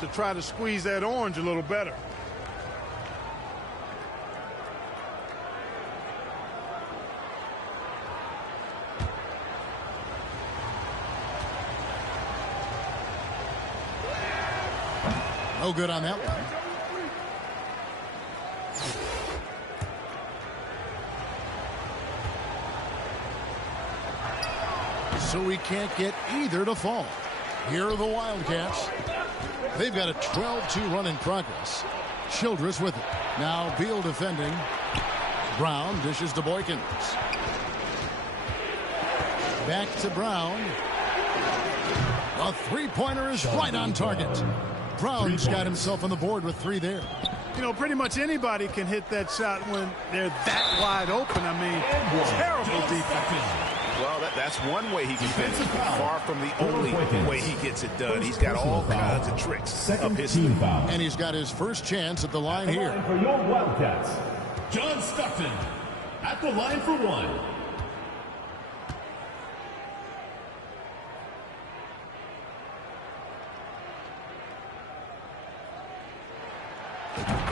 to try to squeeze that orange a little better. No good on that one. So we can't get either to fall. Here are the Wildcats. They've got a 12-2 run in progress. Childress with it. Now Beal defending. Brown dishes to Boykins. Back to Brown. A three-pointer is right on target. Brown's got himself on the board with 3 there. You know, pretty much anybody can hit that shot when they're that wide open. I mean, terrible defense. Well, that's one way he can finish. Far from the only way he gets it done. He's got all kinds of tricks up his sleeve. And he's got his first chance at the line here. For your Wildcats, John Stockton at the line for 1.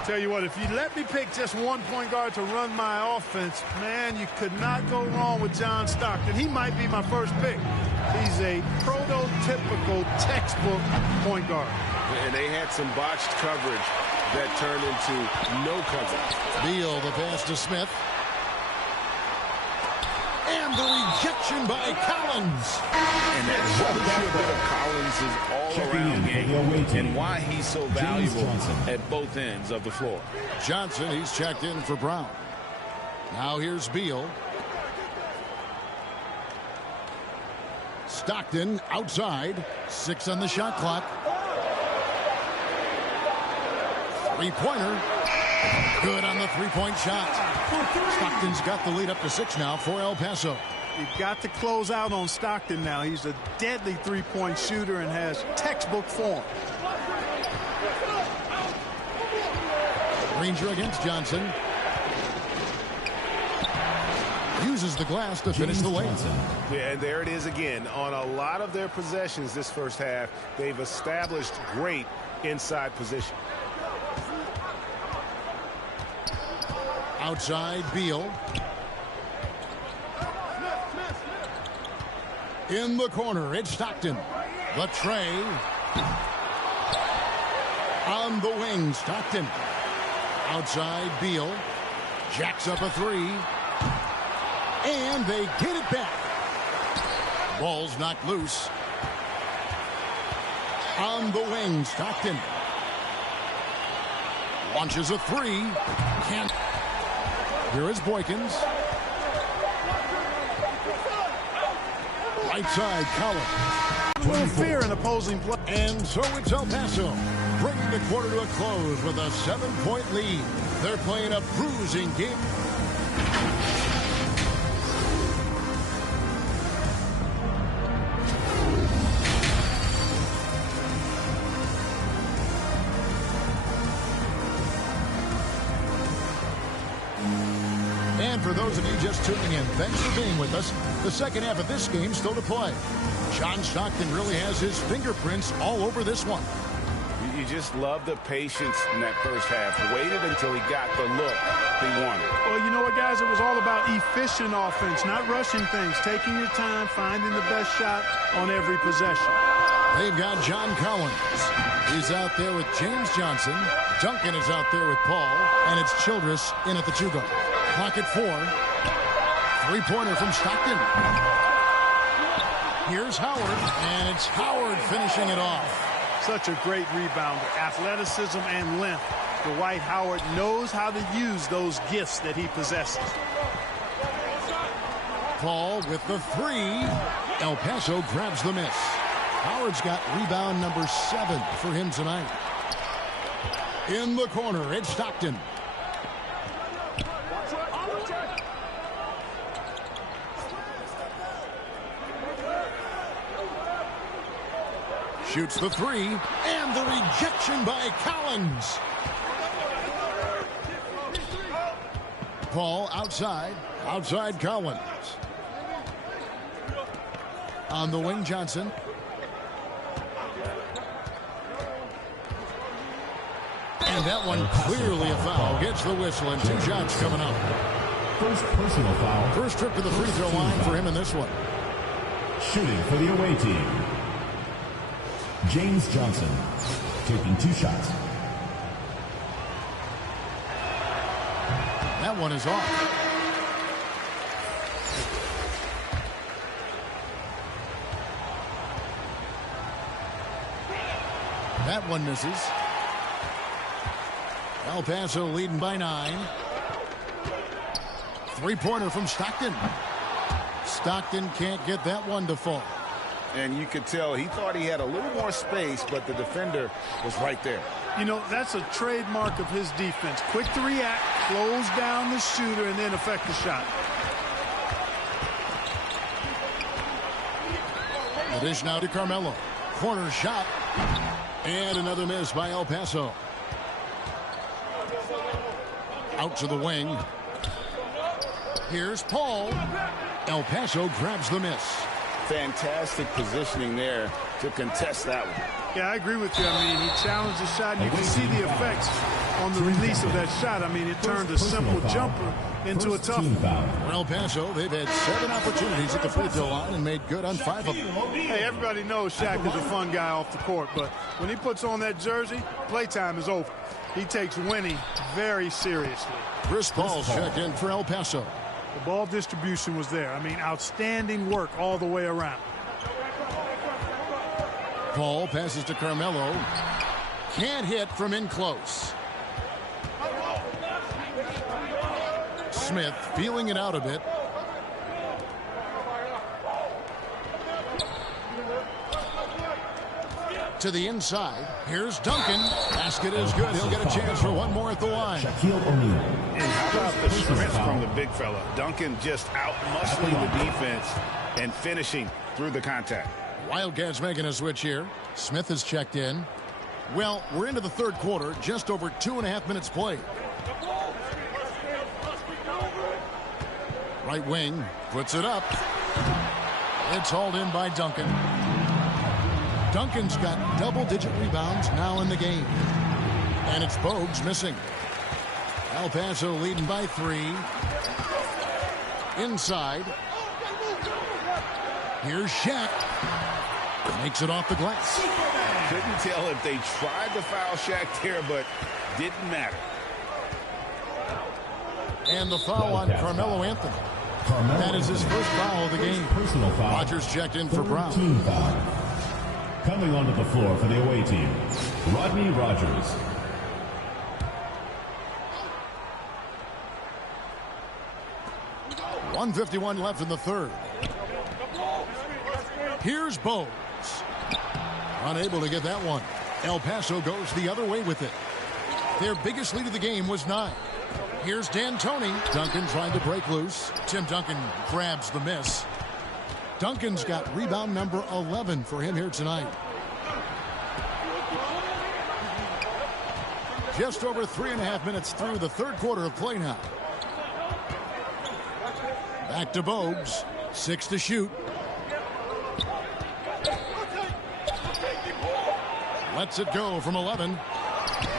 Tell you what, if you let me pick just one point guard to run my offense, man, you could not go wrong with John Stockton. He might be my first pick. He's a prototypical textbook point guard. And they had some botched coverage that turned into no coverage. Beal, the pass to Smith. And the rejection by Collins. And that shows you a bit of Collins' all-around game and why he's so valuable at both ends of the floor. Johnson, he's checked in for Brown. Now here's Beal. Stockton outside. 6 on the shot clock. Three-pointer. Good on the three-point shot. Stockton's got the lead up to 6 now for El Paso. You've got to close out on Stockton now. He's a deadly three-point shooter and has textbook form. Ranger against Johnson. Uses the glass to finish the lane. Yeah, and there it is again. On a lot of their possessions this first half, they've established great inside position. Outside, Beal. In the corner, it's Stockton. The tray. On the wing, Stockton. Outside, Beal. Jacks up a 3. And they get it back. Ball's knocked loose. On the wing, Stockton. Launches a 3. Can't. Here is Boykins. Right side, Collins. No fear in opposing play. And so it's El Paso, bringing the quarter to a close with a 7-point lead. They're playing a bruising game. And for those of you just tuning in, thanks for being with us. The second half of this game still to play. John Stockton really has his fingerprints all over this one. You just love the patience in that first half. Waited until he got the look he wanted. Well, you know what, guys? It was all about efficient offense, not rushing things, taking your time, finding the best shot on every possession. They've got John Collins. He's out there with James Johnson. Duncan is out there with Paul. And it's Childress in at the 2-guard. Clock at 4. Three-pointer from Stockton. Here's Howard, and it's Howard finishing it off. Such a great rebounder. Athleticism and length. Dwight Howard knows how to use those gifts that he possesses. Paul with the 3. El Paso grabs the miss. Howard's got rebound number 7 for him tonight. In the corner, it's Stockton. Shoots the three, and the rejection by Collins. Paul outside Collins. On the wing, Johnson. And that one clearly a foul. Gets the whistle, and 2 shots coming up. First personal foul. First trip to the free throw line for him in this one. Shooting for the away team, James Johnson, taking 2 shots. That one is off. That one misses. El Paso leading by 9. Three-pointer from Stockton. Stockton can't get that one to fall. And you could tell he thought he had a little more space, but the defender was right there. You know, that's a trademark of his defense. Quick to react, close down the shooter, and then affect the shot. The dish now to Carmelo. Corner shot. And another miss by El Paso. Out to the wing. Here's Paul. El Paso grabs the miss. Fantastic positioning there to contest that one. Yeah, I agree with you. I mean, he challenged the shot, and you can see the effects on the release of that shot. I mean, it turned a simple jumper into a tough one. For El Paso, they've had 7 opportunities at the free throw line and made good on 5 of them. Hey, everybody knows Shaq is a fun guy off the court, but when he puts on that jersey, playtime is over. He takes winning very seriously. Chris Paul's checked in for El Paso. The ball distribution was there. I mean, outstanding work all the way around. Paul passes to Carmelo. Can't hit from in close. Smith feeling it out a bit. To the inside. Here's Duncan. Basket is good. He'll get a chance for one more at the line. Shaquille O'Neal. And how about the strength from the big fella? Duncan just out-muscling the defense and finishing through the contact. Wildcats making a switch here. Smith has checked in. Well, we're into the third quarter. Just over 2.5 minutes played. Right wing. Puts it up. It's hauled in by Duncan. Duncan's got double-digit rebounds now in the game. And it's Bogues missing. El Paso leading by 3. Inside. Here's Shaq. Makes it off the glass. Couldn't tell if they tried to foul Shaq there, but didn't matter. And the foul on Carmelo Anthony. That is his first foul of the game. Personal foul. Rogers checked in for Brown. Team foul. Coming onto the floor for the away team, Rodney Rogers. .151 left in the third. Here's Bogues. Unable to get that one. El Paso goes the other way with it. Their biggest lead of the game was 9. Here's D'Antoni. Duncan trying to break loose. Tim Duncan grabs the miss. Duncan's got rebound number 11 for him here tonight. Just over 3.5 minutes through the third quarter of play now. Back to Bogues. 6 to shoot. Lets it go from 11.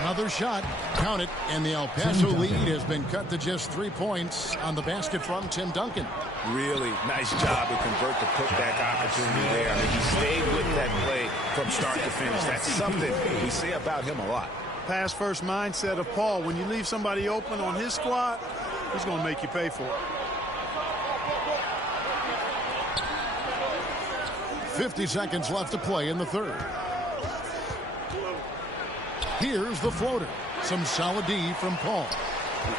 Another shot. Count it. And the El Paso lead has been cut to just 3 points on the basket from Tim Duncan. Really nice job to convert the putback opportunity there. I mean, he stayed with that play from start to finish. That's something we say about him a lot. Pass first mindset of Paul. When you leave somebody open on his squad, he's going to make you pay for it. 50 seconds left to play in the third. Here's the floater. Some solid D from Paul.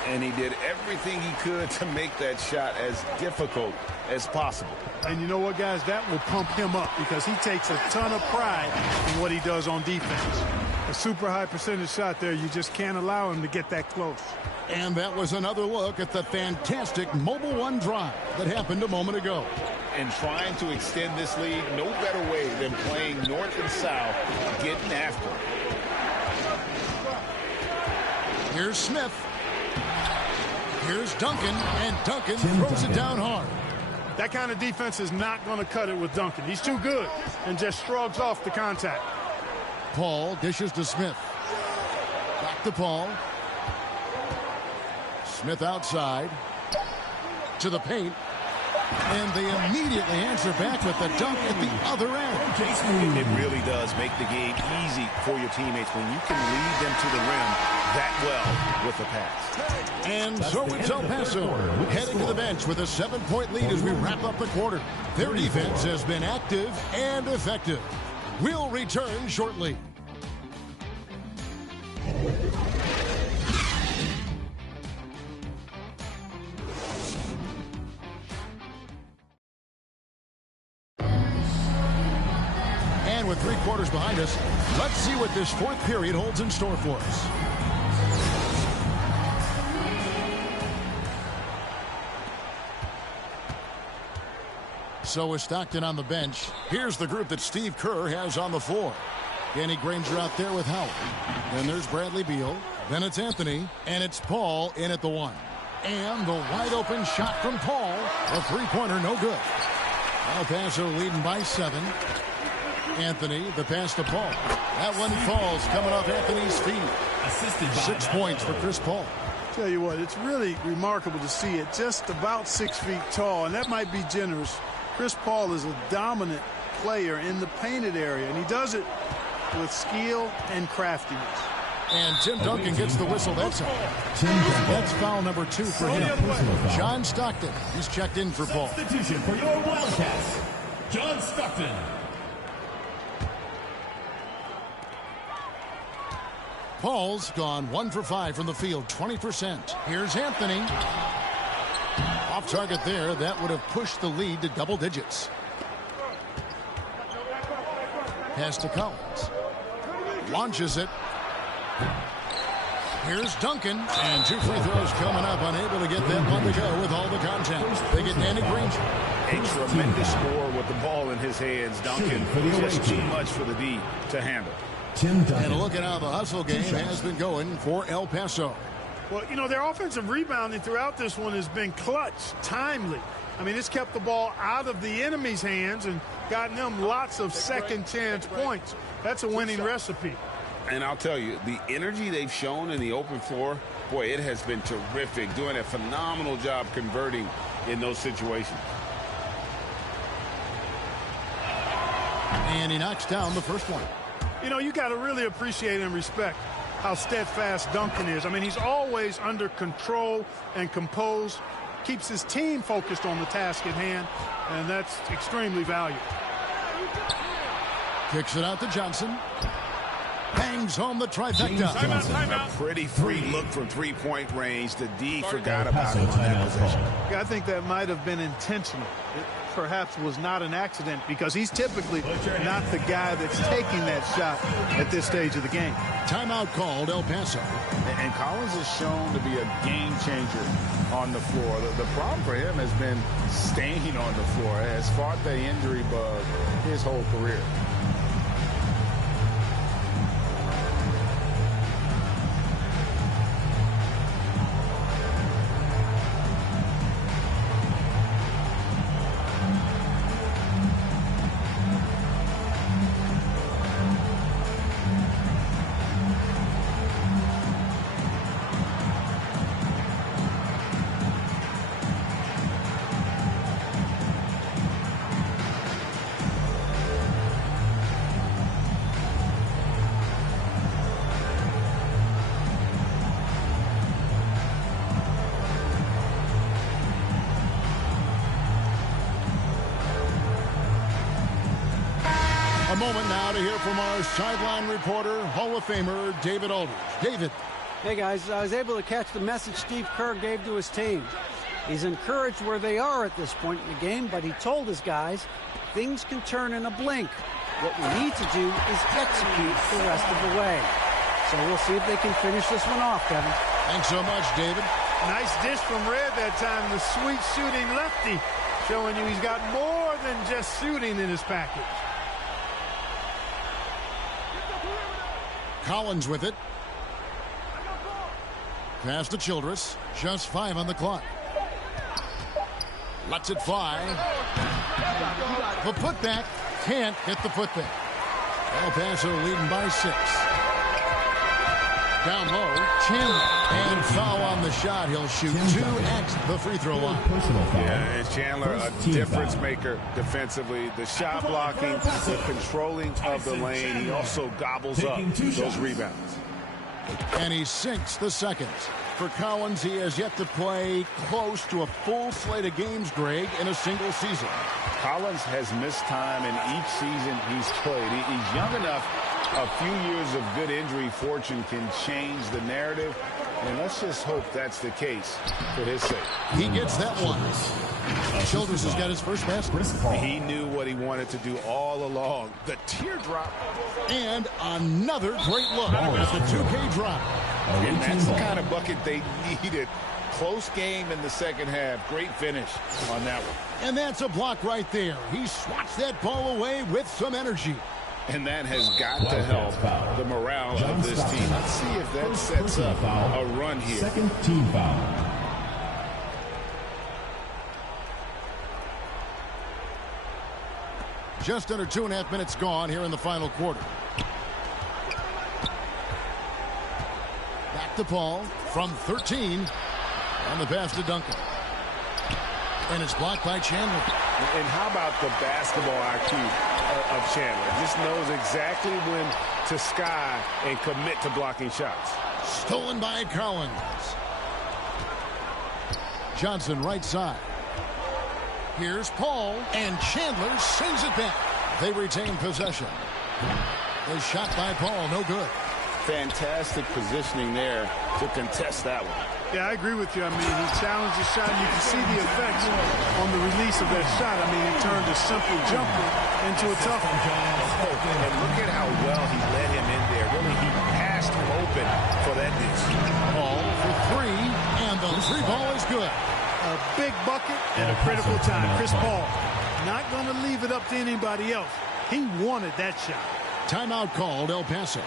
And he did everything he could to make that shot as difficult as possible. And you know what, guys? That will pump him up because he takes a ton of pride in what he does on defense. A super high percentage shot there. You just can't allow him to get that close. And that was another look at the fantastic Mobile One drive that happened a moment ago. and trying to extend this lead. No better way than playing north and south, getting after it. Here's Smith. Here's Duncan, and Duncan throws it down hard. That kind of defense is not going to cut it with Duncan. He's too good and just shrugs off the contact. Paul dishes to Smith. Back to Paul. Smith outside. To the paint. And they immediately answer back with the dunk at the other end. It really does make the game easy for your teammates when you can lead them to the rim that well with the pass. And so it's El Paso heading to the bench with a 7-point lead as we wrap up the quarter. Their defense has been active and effective. We'll return shortly. And with 3 quarters behind us, let's see what this 4th period holds in store for us. So is Stockton on the bench. Here's the group that Steve Kerr has on the floor. Danny Granger out there with Howard. Then there's Bradley Beal. Then it's Anthony. And it's Paul in at the 1. And the wide open shot from Paul. A 3-pointer, no good. El Paso leading by 7. Anthony, the pass to Paul. That one falls coming off Anthony's feet. 6 points for Chris Paul. Tell you what, it's really remarkable to see it. Just about 6 feet tall, and that might be generous. Chris Paul is a dominant player in the painted area, and he does it with skill and craftiness. And Tim Duncan gets the whistle. That's foul number 2 for him. John Stockton, he's checked in for Paul. Substitution for your Wildcats, John Stockton. Paul's gone 1 for 5 from the field, 20%. Here's Anthony. Off target there. That would have pushed the lead to double digits. Pass to Collins. Launches it. Here's Duncan. And 2 free throws coming up. Unable to get that one to go with all the contact. They get Danny Granger. A tremendous score with the ball in his hands. Duncan, just too much for the D to handle. And look at how the hustle game has been going for El Paso. Well, you know, their offensive rebounding throughout this one has been clutch, timely. I mean, it's kept the ball out of the enemy's hands and gotten them lots of second chance points. That's a winning recipe. And I'll tell you, the energy they've shown in the open floor, boy, it has been terrific, doing a phenomenal job converting in those situations. And he knocks down the first one. You know, you got to really appreciate and respect how steadfast Duncan is. I mean, he's always under control and composed, keeps his team focused on the task at hand, and that's extremely valuable. Kicks it out to Johnson. Bangs home the trifecta. A pretty free look from three-point range. The D forgot about it on that possession. Yeah, I think that might have been intentional. It perhaps was not an accident because he's typically not the guy that's taking that shot at this stage of the game. Timeout called, El Paso. And Collins is shown to be a game changer on the floor. The problem for him has been staying on the floor. Has fought the injury bug his whole career. A moment now to hear from our sideline reporter, Hall of Famer David Aldridge. David. Hey, guys. I was able to catch the message Steve Kerr gave to his team. He's encouraged where they are at this point in the game, but he told his guys things can turn in a blink. What we need to do is execute the rest of the way. So we'll see if they can finish this one off, Kevin. Thanks so much, David. Nice dish from Red that time. The sweet shooting lefty showing you he's got more than just shooting in his package. Collins with it. Pass to Childress. Just 5 on the clock. Lets it fly. The putback. Can't hit the putback. El Paso leading by 6. Down low, Chandler. And foul on the shot. He'll shoot 2 at the free throw line. Yeah, and Chandler, a difference maker defensively. The shot blocking, the controlling of the lane. He also gobbles up those rebounds. And he sinks the second. For Collins, he has yet to play close to a full slate of games, Greg, in a single season. Collins has missed time in each season he's played. He's young enough. A few years of good injury fortune can change the narrative, and let's just hope that's the case for his sake. He gets that one. Childress has got his first basket. He knew what he wanted to do all along. The teardrop. And another great look at the 2K drop. And that's the kind of bucket they needed. Close game in the second half. Great finish on that one. And that's a block right there. He swats that ball away with some energy. And that has got to help the morale of this team. Let's see if that sets up a run here. Second team foul. Just under 2.5 minutes gone here in the final quarter. Back to Paul from 13. On the pass to Duncan. And it's blocked by Chandler. And how about the basketball IQ of Chandler? Just knows exactly when to sky and commit to blocking shots. Stolen by Collins. Johnson right side. Here's Paul, and Chandler sends it back. They retain possession. The shot by Paul, no good. Fantastic positioning there to contest that one. Yeah, I agree with you. I mean, he challenged the shot. You can see the effects on the release of that shot. I mean, he turned a simple jumper into a tough one. And look at how well he led him in there. Really, he passed him open for that dish. Paul for 3, and the 3 ball is good. A big bucket at a critical time. Chris Paul not going to leave it up to anybody else. He wanted that shot. Timeout called El Paso.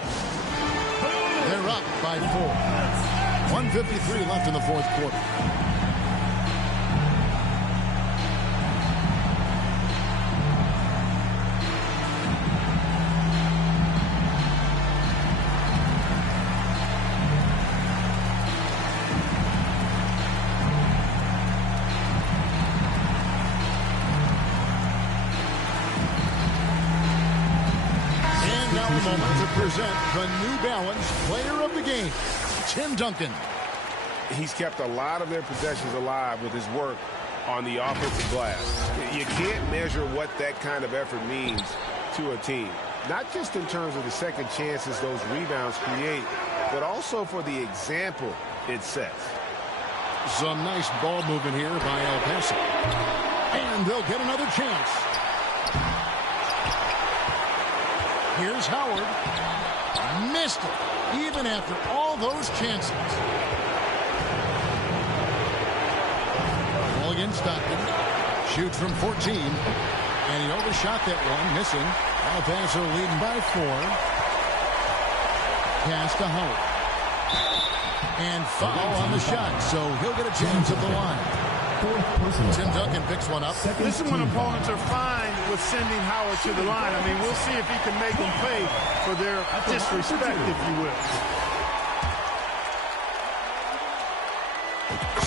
They're up by 4. 1:53 left in the fourth quarter. And now a moment to present the New Balance Player of the Game, Tim Duncan. He's kept a lot of their possessions alive with his work on the offensive glass. You can't measure what that kind of effort means to a team. Not just in terms of the second chances those rebounds create, but also for the example it sets. Some nice ball movement here by El Paso. And they'll get another chance. Here's Howard. Missed it, even after all those chances. Ball against Stockton. Shoots from 14. And he overshot that one, missing. El Paso leading by 4. Pass to Howard. And foul on the shot, so he'll get a chance at the line. Tim Duncan picks one up. This is when opponents are fine with sending Howard to the line. I mean, we'll see if he can make them pay for their disrespect, if you will.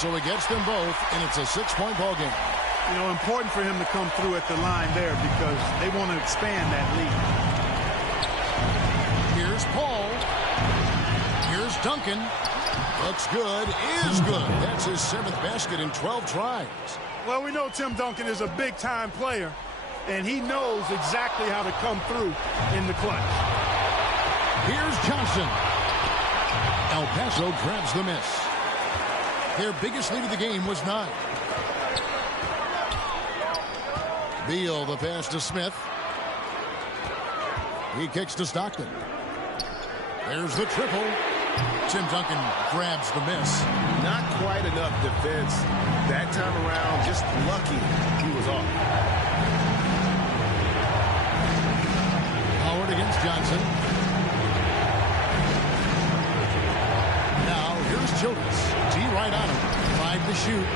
So he gets them both, and it's a 6-point ball game. You know, important for him to come through at the line there because they want to expand that lead. Here's Paul. Here's Duncan. Looks good, is good. That's his 7th basket in 12 tries. Well, we know Tim Duncan is a big-time player, and he knows exactly how to come through in the clutch. Here's Johnson. El Paso grabs the miss. Their biggest lead of the game was 9. Beal, the pass to Smith. He kicks to Stockton. There's the triple. Tim Duncan grabs the miss. Not quite enough defense that time around. Just lucky he was off. Howard against Johnson. Now here's Childress. D right on him. 5 to shoot.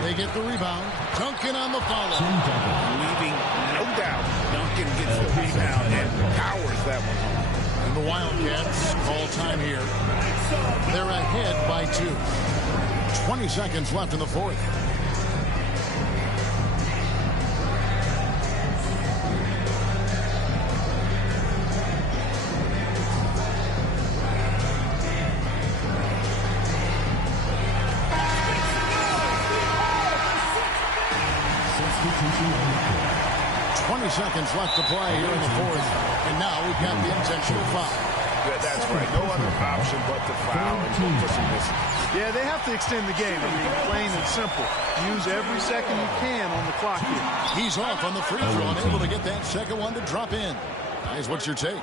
They get the rebound. Duncan on the follow. Leaving no doubt. Duncan gets the rebound and powers that one home. And the Wildcats call time here. They're ahead by 2. 20 seconds left in the fourth. Seconds left to play here in the fourth, and now we've got the intentional foul. Yeah, that's right. No other option but to foul and push and miss. Yeah, they have to extend the game. I mean, plain and simple. Use every second you can on the clock here. He's off on the free throw and able to get that second one to drop in. Guys, what's your take?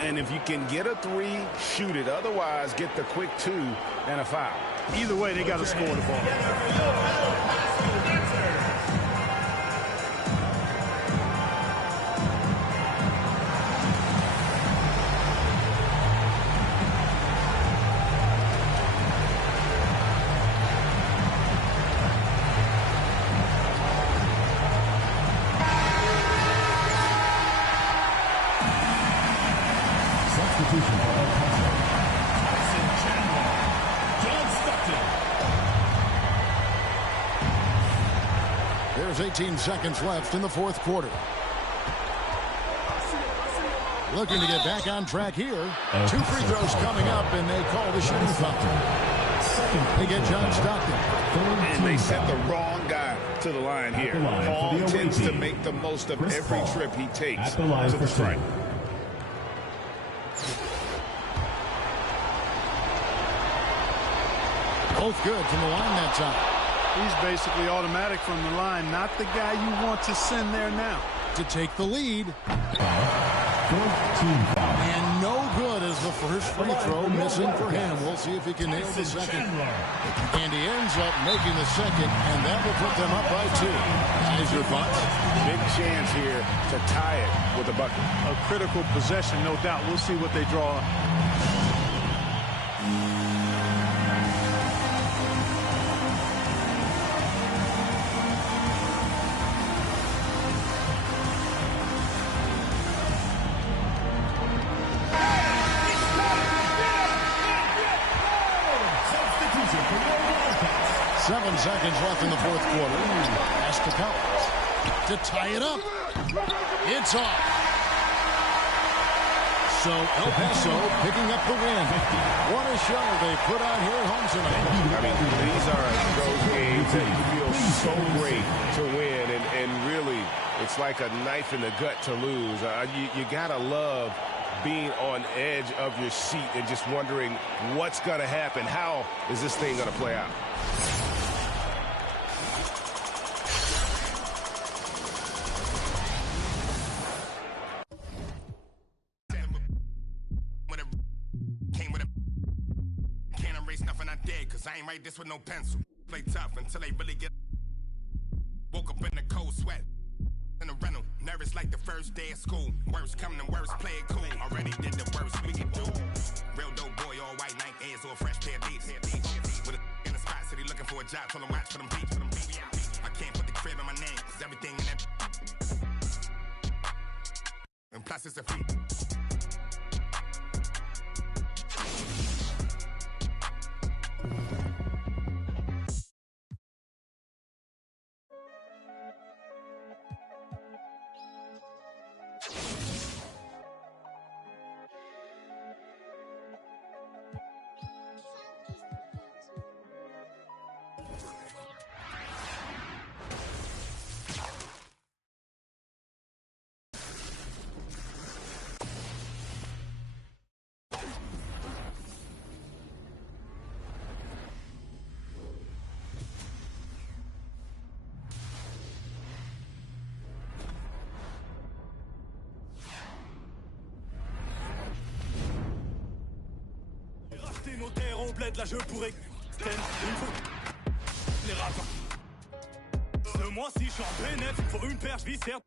And if you can get a 3, shoot it. Otherwise, get the quick 2 and a foul. Either way, they got to score the ball. There's 18 seconds left in the fourth quarter. Looking to get back on track here. 2 free throws coming up, and they call the shooting foul. They get John Stockton. And they sent the wrong guy to the line here. Paul tends to make the most of every trip he takes to the stripe. Both good from the line that time. He's basically automatic from the line, not the guy you want to send there now. To take the lead. And no good as the first free throw missing for him. We'll see if he can nail the second. And he ends up making the second, and that will put them up by 2. Guys, your thoughts? Big chance here to tie it with a bucket. A critical possession, no doubt. We'll see what they draw. Seconds left in the fourth quarter. Pass to Collins to tie it up. It's off. So El Paso picking up the win. What a show they put on here at home tonight. I mean, these are those games that you feel so great to win, and really, it's like a knife in the gut to lose. You gotta love being on edge of your seat and just wondering what's gonna happen. How is this thing gonna play out? I ain't write this with no pencil. Play tough until they really get. Woke up in the cold sweat. In the rental, nervous like the first day of school. Worst come to worst, play it cool. Already did the worst we can do. Real dope boy, all white Nike Airs or a fresh pair of beats. With a in the spot, city looking for a job. Told him watch for them beats. I can't put the crib in my name, cause everything in that. And plus it's a free. T'es notaire au bled, là je pourrais les rappeurs. Ce mois-ci, je suis en bénéf, il me faut une paire, je vis certes.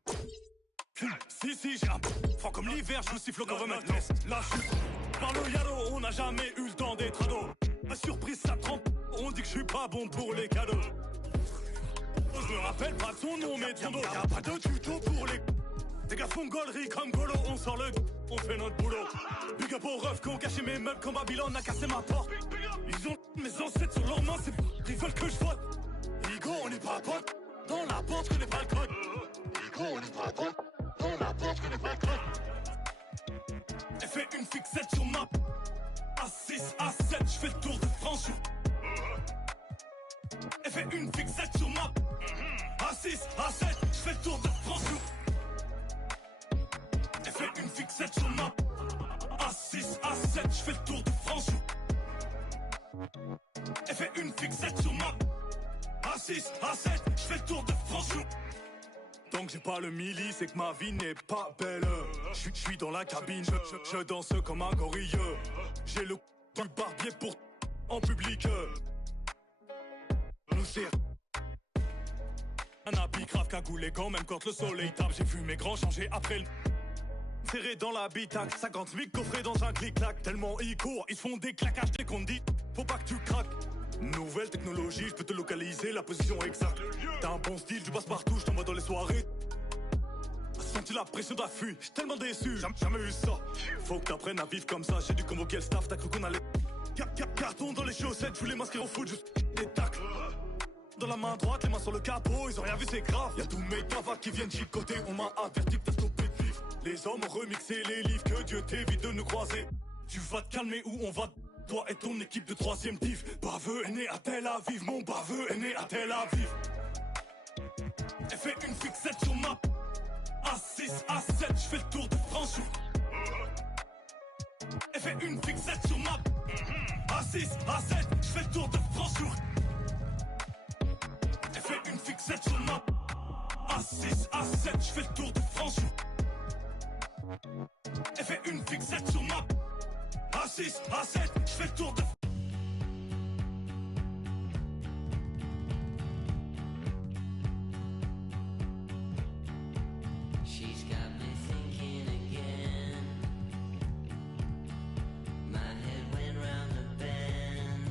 Si, j'ai un froid comme l'hiver, je vous siffle qu'on remet l'est. Là, je suis par le yalo, on n'a jamais eu le temps d'être ado. La surprise, ça trempe, on dit que je suis pas bon pour les cadeaux. Je me rappelle pas de son nom, mais de son dos. Y'a pas de tuto pour les. Des gars font gaulerie comme Golo, on sort le on fait notre boulot. Big up aux refs qui ont caché mes meubles quand Babylone a cassé ma porte. Ils ont mes ancêtres sur leurs mains, c'est ils veulent que je vote. Rigo, on n'est pas potes. Dans la porte, je connais pas le code. Rigo, on n'est pas potes. Dans la porte, je connais pas le code. Elle fait une fixette sur ma A6, A7, je fais le tour de France. Elle fait une fixette sur ma A6, A7, je fais le tour de France. Elle fait une fixette sur ma A6, A7, je fais le tour de France. Elle fait une fixette sur ma A6, A7, je fais le tour de France. Tant que j'ai pas le milli, c'est que ma vie n'est pas belle. Je suis dans la cabine, je danse comme un gorille. J'ai le du barbier pour en public. Nous c'est un habit grave cagoulé quand même quand le soleil tape. J'ai vu mes grands changer après le serré dans l'habitacle. 50 000 coffrés dans un clic-clac. Tellement ils courent, ils font des claquages dès qu'on dit faut pas que tu craques. Nouvelle technologie, je peux te localiser la position exacte. T'as un bon style, tu passes partout, je t'envoie dans les soirées. Senti la pression de la fuite, j'suis tellement déçu, jamais eu ça. Faut que t'apprennes à vivre comme ça, j'ai dû convoquer le staff, t'as cru qu'on allait. Carton dans les chaussettes, je voulais m'inscrire au foot, juste des tacles. Dans la main droite, les mains sur le capot, ils ont rien vu, c'est grave. Y'a tous mes cavacs qui viennent chicoter, on m'a averti que t'as stoppé de vivre. Les hommes ont remixé les livres, que Dieu t'évite de nous croiser. Tu vas te calmer ou on va. Toi et ton équipe de 3ème div. Baveux est né à Tel Aviv, mon baveux est né à Tel Aviv. Elle fait une fixette sur ma A6, A7, je fais le tour de France. Elle fait une fixette sur ma A6, A7, je fais le tour de France. Elle fait une fixette sur ma A6, A7, je fais le tour de France. Elle fait une fixette sur ma A6, A7, je fais le tour de... She's got me thinking again. My head went round the bend.